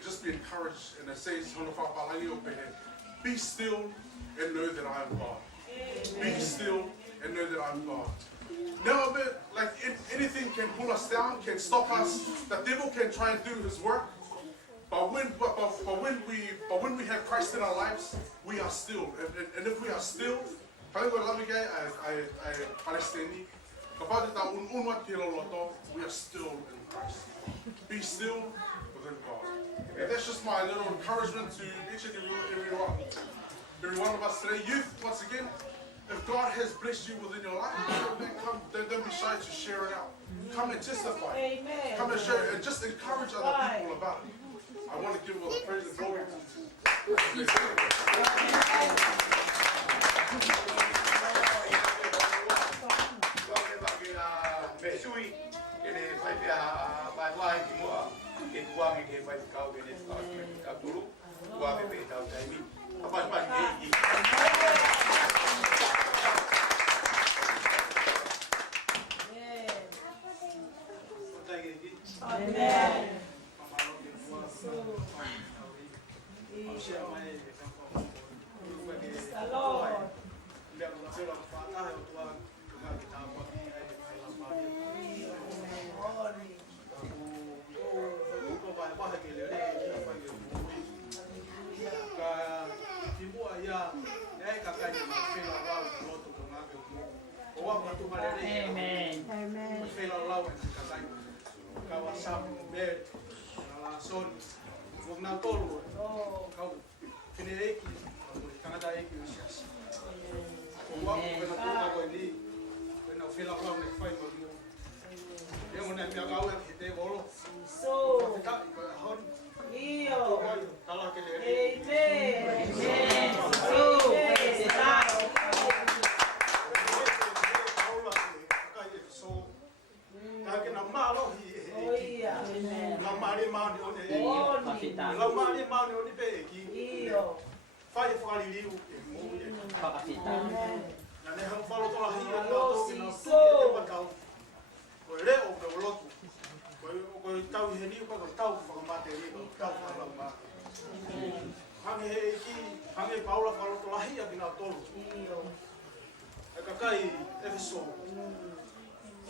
just be encouraged. And it says, "Be still and know that I am God." Be still and know that I am God. Now, like anything can pull us down, can stop us. The devil can try and do his work. But when we have Christ in our lives, we are still. And if we are still, we are still in Christ. Be still within God. And that's just my little encouragement to each and every one of us today. Youth, once again, if God has blessed you within your life, don't be shy to share it out. Come and testify. Amen. Come and share it and just encourage other people about it. I want to give all the praise and glory to Mesui, ele vai ver a vai de moa, que tu ame que vai ficar o benefício da tulu, tu ame bem da daí, rapaz mais bem. Amen. Amen. Amen. hange he ki hange paula falo to lahi a gina tolu e ka kai efeso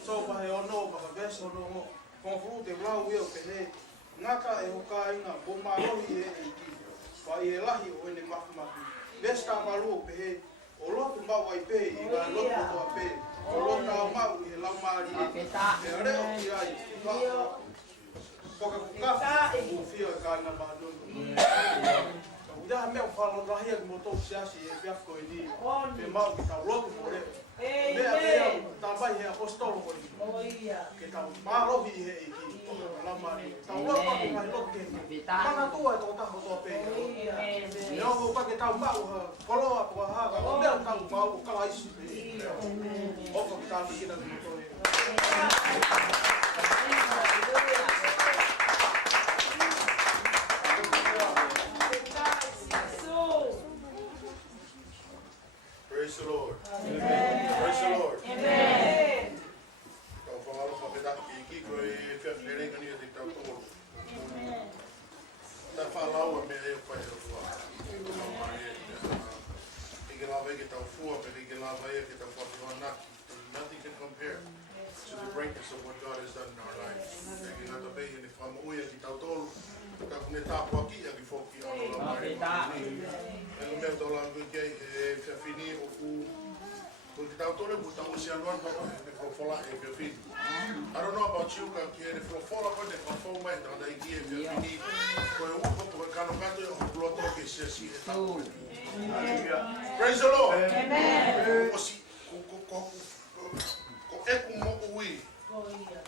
so pa he ono pa beso no konfru de blau eu pe he ngaka e hoka ina boma rohi e ki pa i lahi o ne mafu besta malu pe he o lotu ma wai pe i ga lotu to pe o lota ma u he la mari e re o ki ai poka ka o fio ka na ba no udah me falo rahi ak moto siasi e biaf ko ini pe ma ki ta lotu po re me ta ba he apostolo ko ke ta ma ro hi he ki la mari ta lotu ko mai lotu ke mana tua to ta ho to pe yo ko pa ke ta ma kolo apa ha ka o me ta ma o ka lai si pe o ko ta ki na to Praise the Lord. Amen. Praise the Lord. Amen. Kau falo pa peta ki ko e fe flere ngani e tau to. Ta falau me e pa e tua. E que lá vai que tau fu, e que lá vai que tau fa na. Nothing can compare to the greatness of what God has done in our lives. E que nada bem e fa mo e que tau to. Ka kune ta po ki e que fo ki ona la mai. E me to la que e fe fini o ku porque tá todo mundo tá usando uma microfone e eu fiz. I don't know about you, que é microfone quando é microfone mas não daí que eu fiz. Foi um pouco porque não gato eu bloco que se assim está. Praise the Lord. Amen. Assim, é como o i.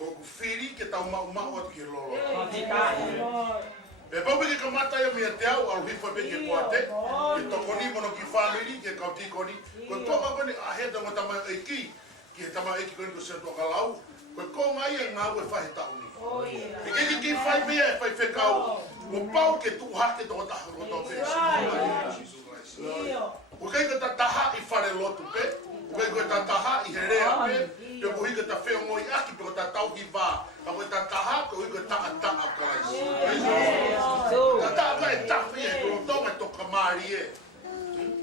O filho que tá uma outra que lolo. E pau que mata eu me teu ao vi foi que poate que tokoni mono ki family que kauti koni ko toma bani a heda mo tama eki que tama eki ko se to kalau ko ko mai nga we fa heta uni e que fai me fai fekau o pau que tu ha que to ta ro to pe o que ta ta i fare lotu pe o que ta ta i herea pe eu vou ir que ta fe mo i aki pe ta tau ki va ka ta ta ko i ta ta ka ta vai ta fie do toma to kamarie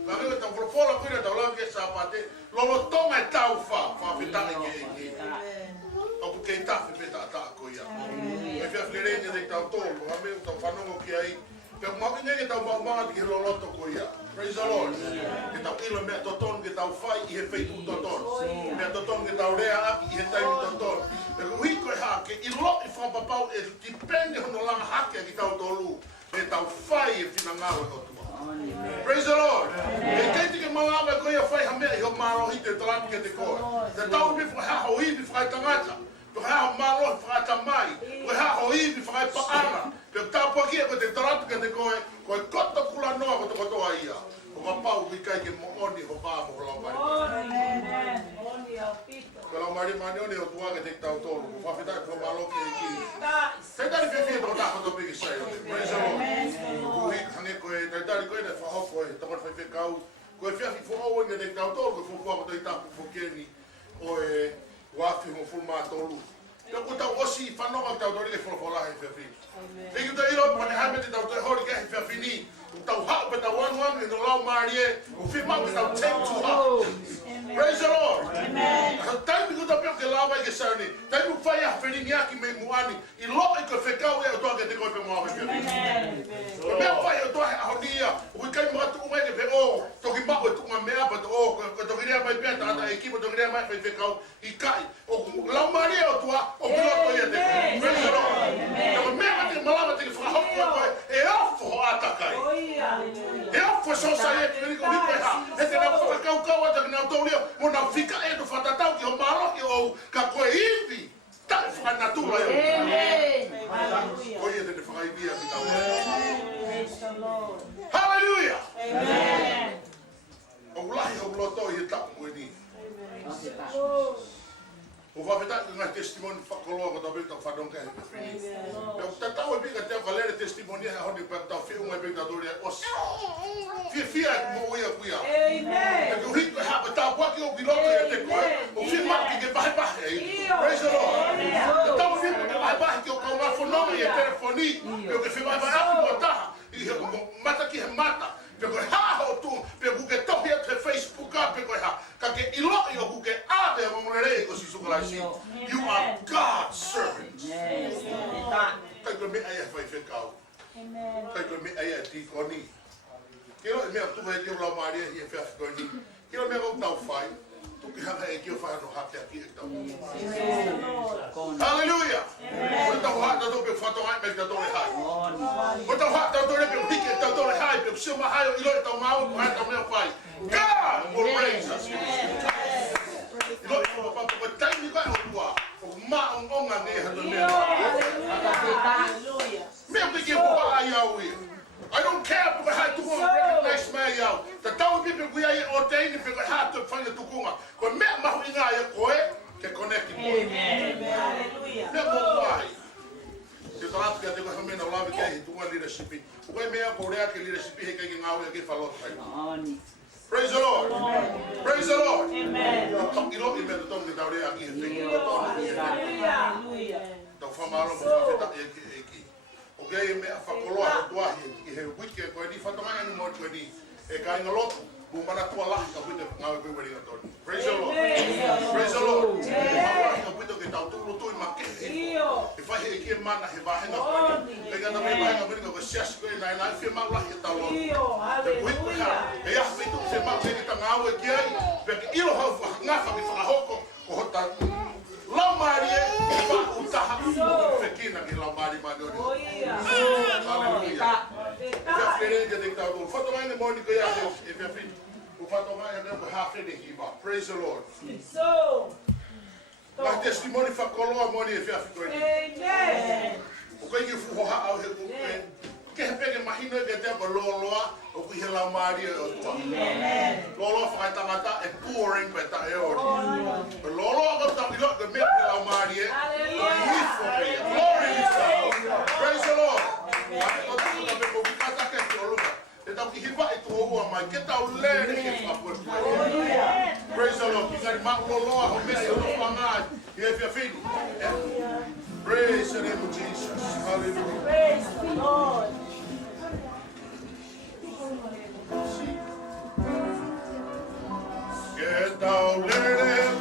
la veo ta fora quella da la che sapate lo toma ta fa fita che o porque ta fe ta ko ia e fia flerene de ta to a me to fa no que aí pero ma que ta ma que lo to ko ia praise the Lord que ta ilo me to ton que ta fai e feito to ton me to ton que ta orea e ta to ton pero rico ha que ilo e fa papau e dipende no la ha que ta to lu e tau fai e fina ngau e hotua. Praise the Lord. E kei tike malawa e koe a fai hamea i ho maro hi te talaki ke te koe. Te tau mi whai haho i mi whai tangata. Te whai haho maro hi whai tamai. Koe haho i mi whai paana. Te tau paki e koe te talaki ke te koe. Koe kota kula noa ko te kotoa ia. Ko ka pau ki kai ke mo oni ho paa mo lau mari. Oni au pito. Ko lau mari mani oni ho tua ke te tau tolu. Ko whawhitai ko malo ke e ki. Te tari whiwhi tō tāko tō piki sai. Praise the Lord. Ko hi hange koe, te tari koe ne whaho koe, tōkon whai whikau. Koe whiawhi whoa inga te tau tōlu, koe whukua ko tō i tāpu whukeni o e wafi mo fulma tōlu. Te ko tau osi whanonga tau tōri ke wholawholahe whiawhi. E ki tō iro, pane haime te tau tōi hori ke whiawhi ni. Tau hao pe tau wanu e tō lau marie, o whimau ke tau take to heart. Praise the Lord. Amen. Time que eu que lá vai que sair. Time que vai a ferinha aqui me muani. E logo que eu fecau eu tô que te coi pe mo ave. Amen. O meu pai eu tô a rodia. O que cai mato o que pe o. Tô que mago tu uma mea pa o que tô queria mais perto da equipe tô queria mais fecau e cai. O lá Maria eu tô o piloto ia te. Praise the Lord. Então me que malava te falar o é o atacar. Eu foi só sair que ele comigo errar. Esse não foi cau até que não tô ali. O não fica aí do fatatau que o malo que o cacoivi tá fora natura eu. Aleluia. Oi, ele foi aí via que tá. Aleluia. Amen. O lá o loto e tá muito. O vai dar um testemunho para colocar também tá fazendo que é. Eu tentava ver que até valer testemunho é onde para tá filme é pecador é os. Fia como ia cuia. Amen. O rico é tá boa que o piloto é te coi. O filme que vai aí. Praise the Lord. Então o filme que vai que o telefone e telefone, eu que vai botar. E ki mata ki mata pe ko ha ho tu pe ku ke topi te Facebook pe ko ha ka ke ilo yo ku ke ave mo re ko si sukala si you are God's servant ka ko me ai fa fe ka ka ko me ai ti ko ni kilo me tu vai te la maria e fe ko ni kilo me ko tau fai tu ki ha e ki fa no ha te ki ta hallelujah ko ta ha ta to pe fa to ai me ta to le hai ko ta ha ta to le pe ki ta to le hai pe si ma hai ilo ta ma ko ha ta me fai God will raise us ilo ko pa ko ta ni ko o ma on nga ne ha to me hallelujah me pe ki ko pa ai I don't care if I had to go and recognize my out. The town people we are ordained if I had to find the Tukunga. Because me mahuinga ya koe ke connect. Amen. Hallelujah. Me mo why. Se trata que tengo hamena o lave que tu leadership. O que me aporea que leadership he que ngau que falou. Praise the Lord. Praise the Lord. Amen. Tom ilo me do tom de daure aqui. Hallelujah. Então famalo mo fata aqui. Okay, me afakoloa tua he he wiki ko di fatama ni mo ni e ka ngolo bu mana tua la ka bu de ngawe be wari ngato. Praise the Lord. Praise the Lord. Ka bu de ke tau tu tu ma ke. E fa he ke mana he va he na ko. E ga na me va na me ko sias ko na na fe ma la he ta lo. Hallelujah. E ya fe tu fe ma ke ta ngawe ke ai pe ke ilo ha nga fa ke fa hoko ko hota la marie fa utaha fekina ni la marie madoni. Hallelujah. Já querendo que tá bom. Foto mais no morning que já e minha filha. O foto mais é no half de hiba. Praise the Lord. So. Mas testemunho fa coloa moni e fia ficou. Amen. O que que fu ha ao he que pega imagina que tem loloa o que ela marie o tua. Amen. Lolo fa tangata é pouring beta é ori. Lolo go ta ilo que me la marie. Hallelujah. Glory to God. Praise the Lord. Praise the Lord. Praise the name of Jesus. Hallelujah. Praise the Lord. Get down, let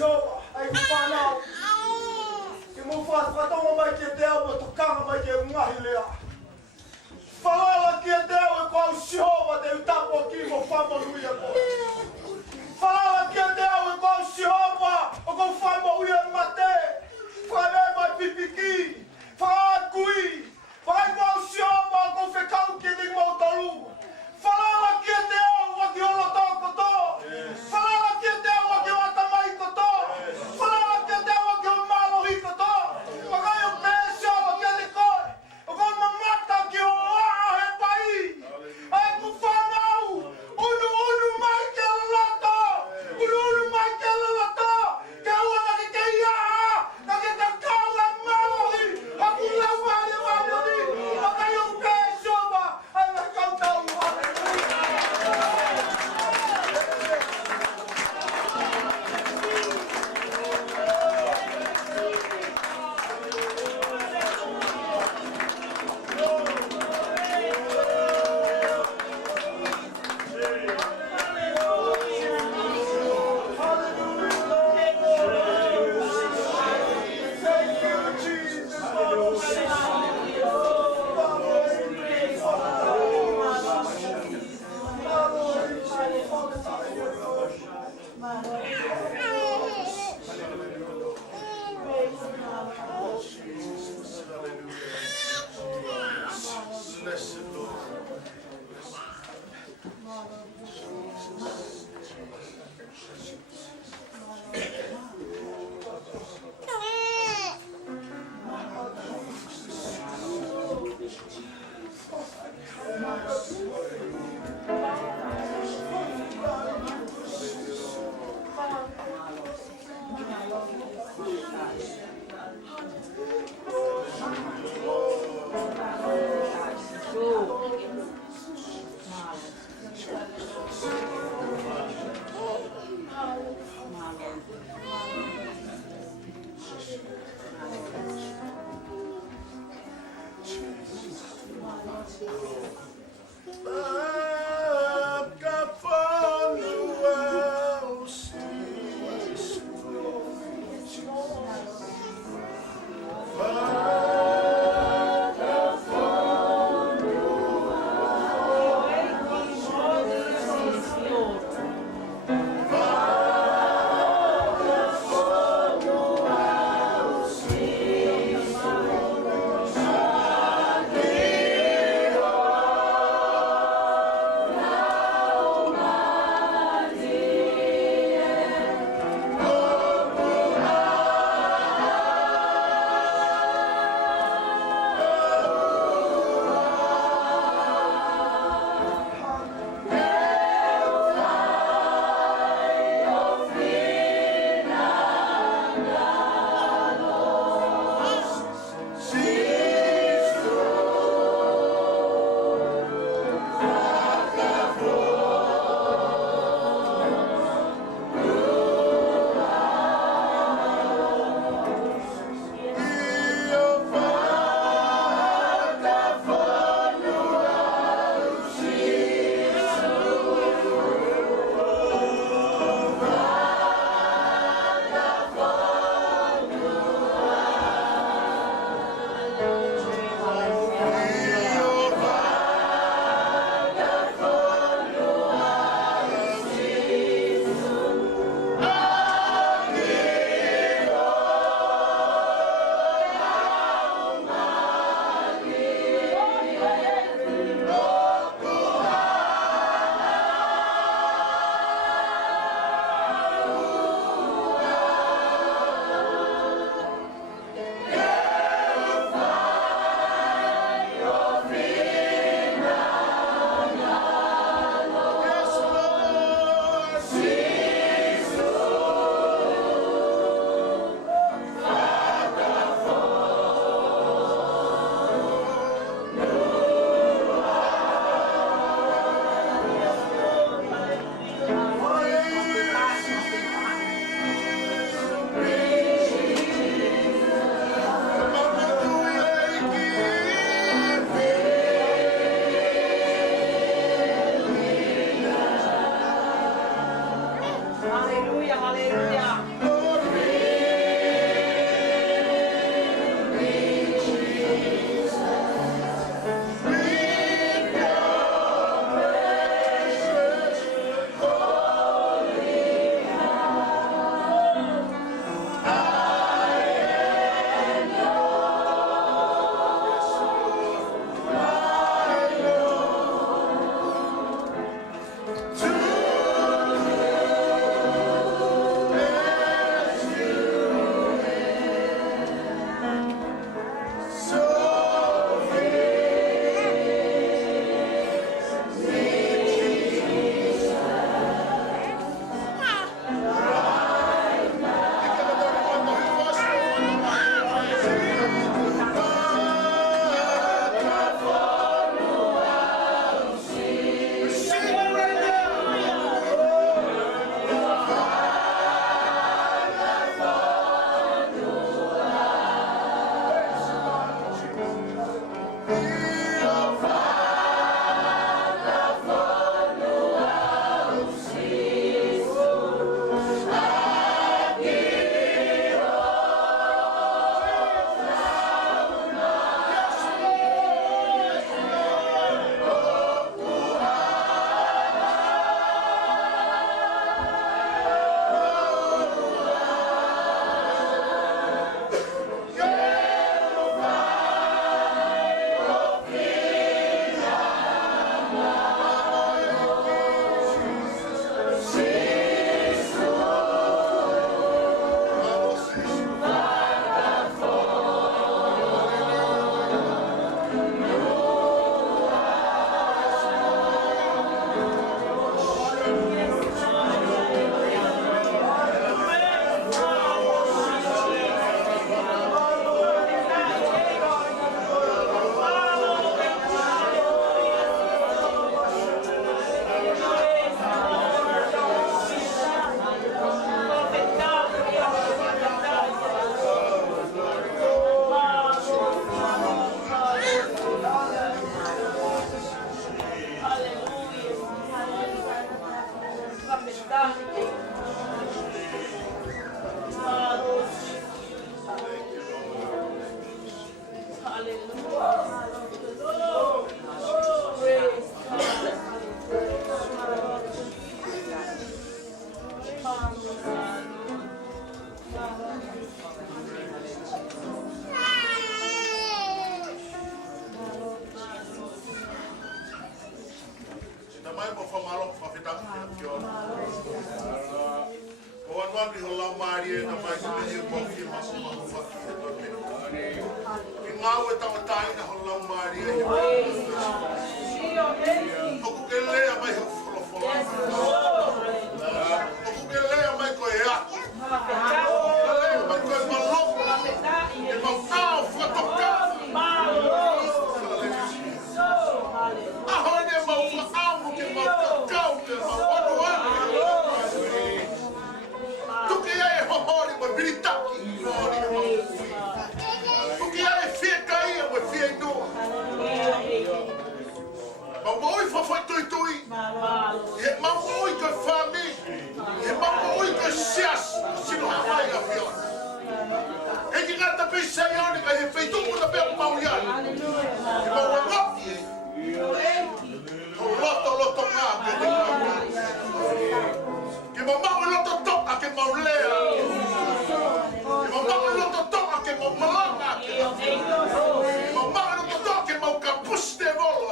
Jehovah, ai whanau. Ke mo whatonga mai ki te au, mo tokanga mai ki ngahi lea. Whalala ki te au e kau Jehovah, te utapo ki mo whamanui a koe. Whalala ki te au e kau Jehovah, o kau whamanui a mate. Whare mai pipiki, whaat kui. Whai kau Jehovah, o kau whekau ki te mau talu. Whalala ki te au, waki olo tō koto. Whalala ki te au, waki wata mai koto. Whalala ki te au, waki o malohi koto. Wakai o pēsio, waki ane koe. O kau mamata ki o he pai. Ai ku whanau, unu mai ke lalato. Unu mai ke lalato. Ke ua na ke ia, na ke kakau la malohi. Aku lau wale wale. Wakai o pēsio ma, ai na kau tau wale. ni hola mari na mai ni e kofi masu mahu faki e to me. Ki ngau e tau tai na hola mari e. Oku ke lea mai ho folo folo. Oku ke lea mai ko e aku. Lea mai ko e maloko. E mau au fatoka. Ahone mau faamu ke mau kakau ke mau wano wano. Tuki ai hohori mo biritaki. Tuki ai fie kai mo fie noa. Mau moi fafai tui tui. E mau moi ko fami. E mau moi ko sias. Sino hawai a fiona. E ki ngata pisa ione ka he feituku na pia mau iai. E mau wangoti e. Loto ngā ke te ngā. Ke mau mau loto toka ke mau lea. Ke mau mau loto toka ke mau malanga ke. Ke mau mau loto toka ke mau kapuste volo.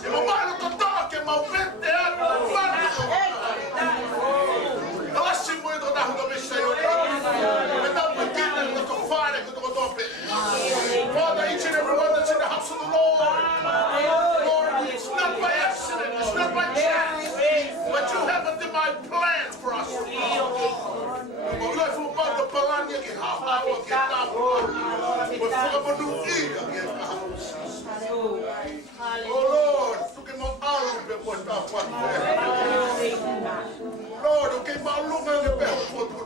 Ke mau mau loto toka ke mau pente anu. Alasi mo ito tahu ka mesa yun. Meta mo kina loto fare ko to tope. Father, each and every one that's in the house of the Lord. It's not by accident, it's not by chance, but you have a divine plan for us. Life will the palanya ke hawa ke tawa. But for the new year ke Oh Lord, tu ke mau alu pe posta pa. Lord, tu ke mau lunga ke pe po tu.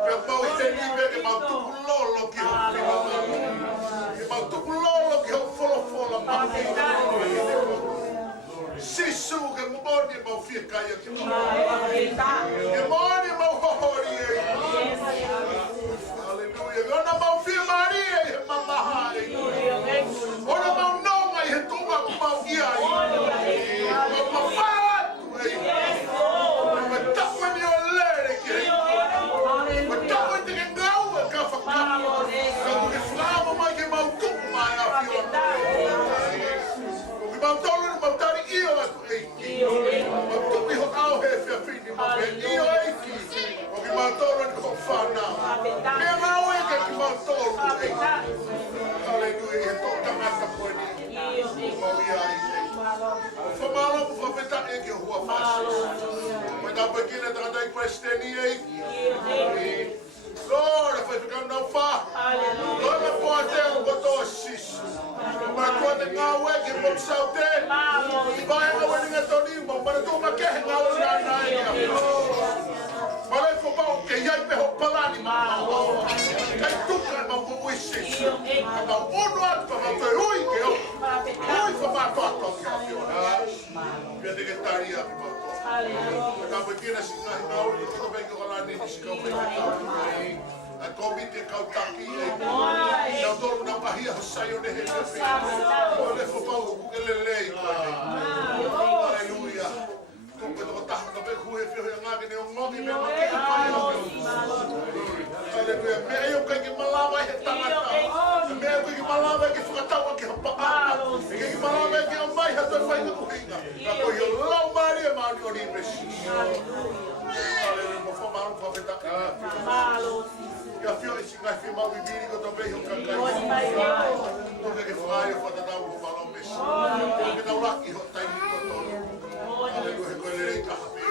Pe mau te ni ke mau tu lolo ke. Ke mau tu lolo ke folo Sisu ke moni mau fie kaya ke mau. Ke moni mau hohori e. Hallelujah. Ona mau fie mari e mama hai. Ona mau nonga e tunga mau ia e. Mau fatu e. Mau tapu ni o lere ke. Mau tapu ni ke ngau e ka whakapu. Ka ke whama mai ke mau tupu mai a fio. Mau tolu ni mau tari io atu eiki. Mau tupi ho au he fia fini mau pe io eiki. O ki mau tolu ni ko whanau. Mea mau eke ki mau tolu eiki. Hallelujah, he tō tangata koe ni. Mau ia eiki. Whamalo mu whawheta eke hua whasi. Mai tau pekine tangata i kwesteni eiki. Lord, if I become no far, Lord, I want to go to sis. Mas quando ngau e ke mo saute, vai a wani nga toni mo, para tu ma ke ngau na na e. Para ko ba ke yai pe ho palani ma. Kai tu ka ma mo wisi. Ma ono at pa ma te ui ke o. Ui fa ma to to ka fiona. Ke te ke taria ki ma to. Ka ba kina singa ngau ni ko ba ko la ni si ko pe. A komite kautaki e. Nau tolu na pahia hasai o ne he te. O le fopau ku ke lelei. Hallelujah. Tupe toko taha ka pe kuhe fio he ngāke ne o ngongi me maki e Hallelujah. Mea i o kai ki malawa he tangata. Mea i ki malawa ke whakatawa ki hapaa. E ki malawa ke o mai hatoi whai ka kuhinga. Ka koi o lau maari e maani o ni mesi. Hallelujah. Mo whamaru whawhetaka. Ia fio i singai fi mau i miri ko to pe ho kakai. Toke ke whai o whatatau ho malo mesi. Toke tau laki ho tai ni ko tono. Hallelujah, koe le rei kaha pe ke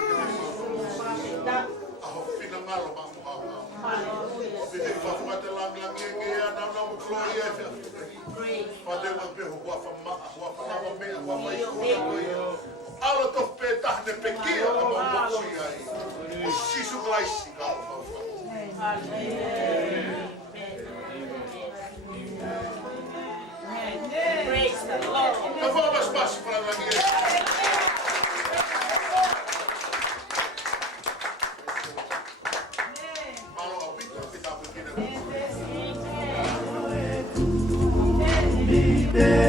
aho whina ngalo ma mo hau hau. O pe te whawhunga te langi e ngea nau mo kloi e whia. Whate wa pe ho hua whamaa, hua whanawa mea, hua mai kona koe. Ala tof pe tahne pe kia ka mau moksi ai. O sisu glaisi ka o hau hau. Praise the Lord. Ka whamas pasi para langi e. Amen.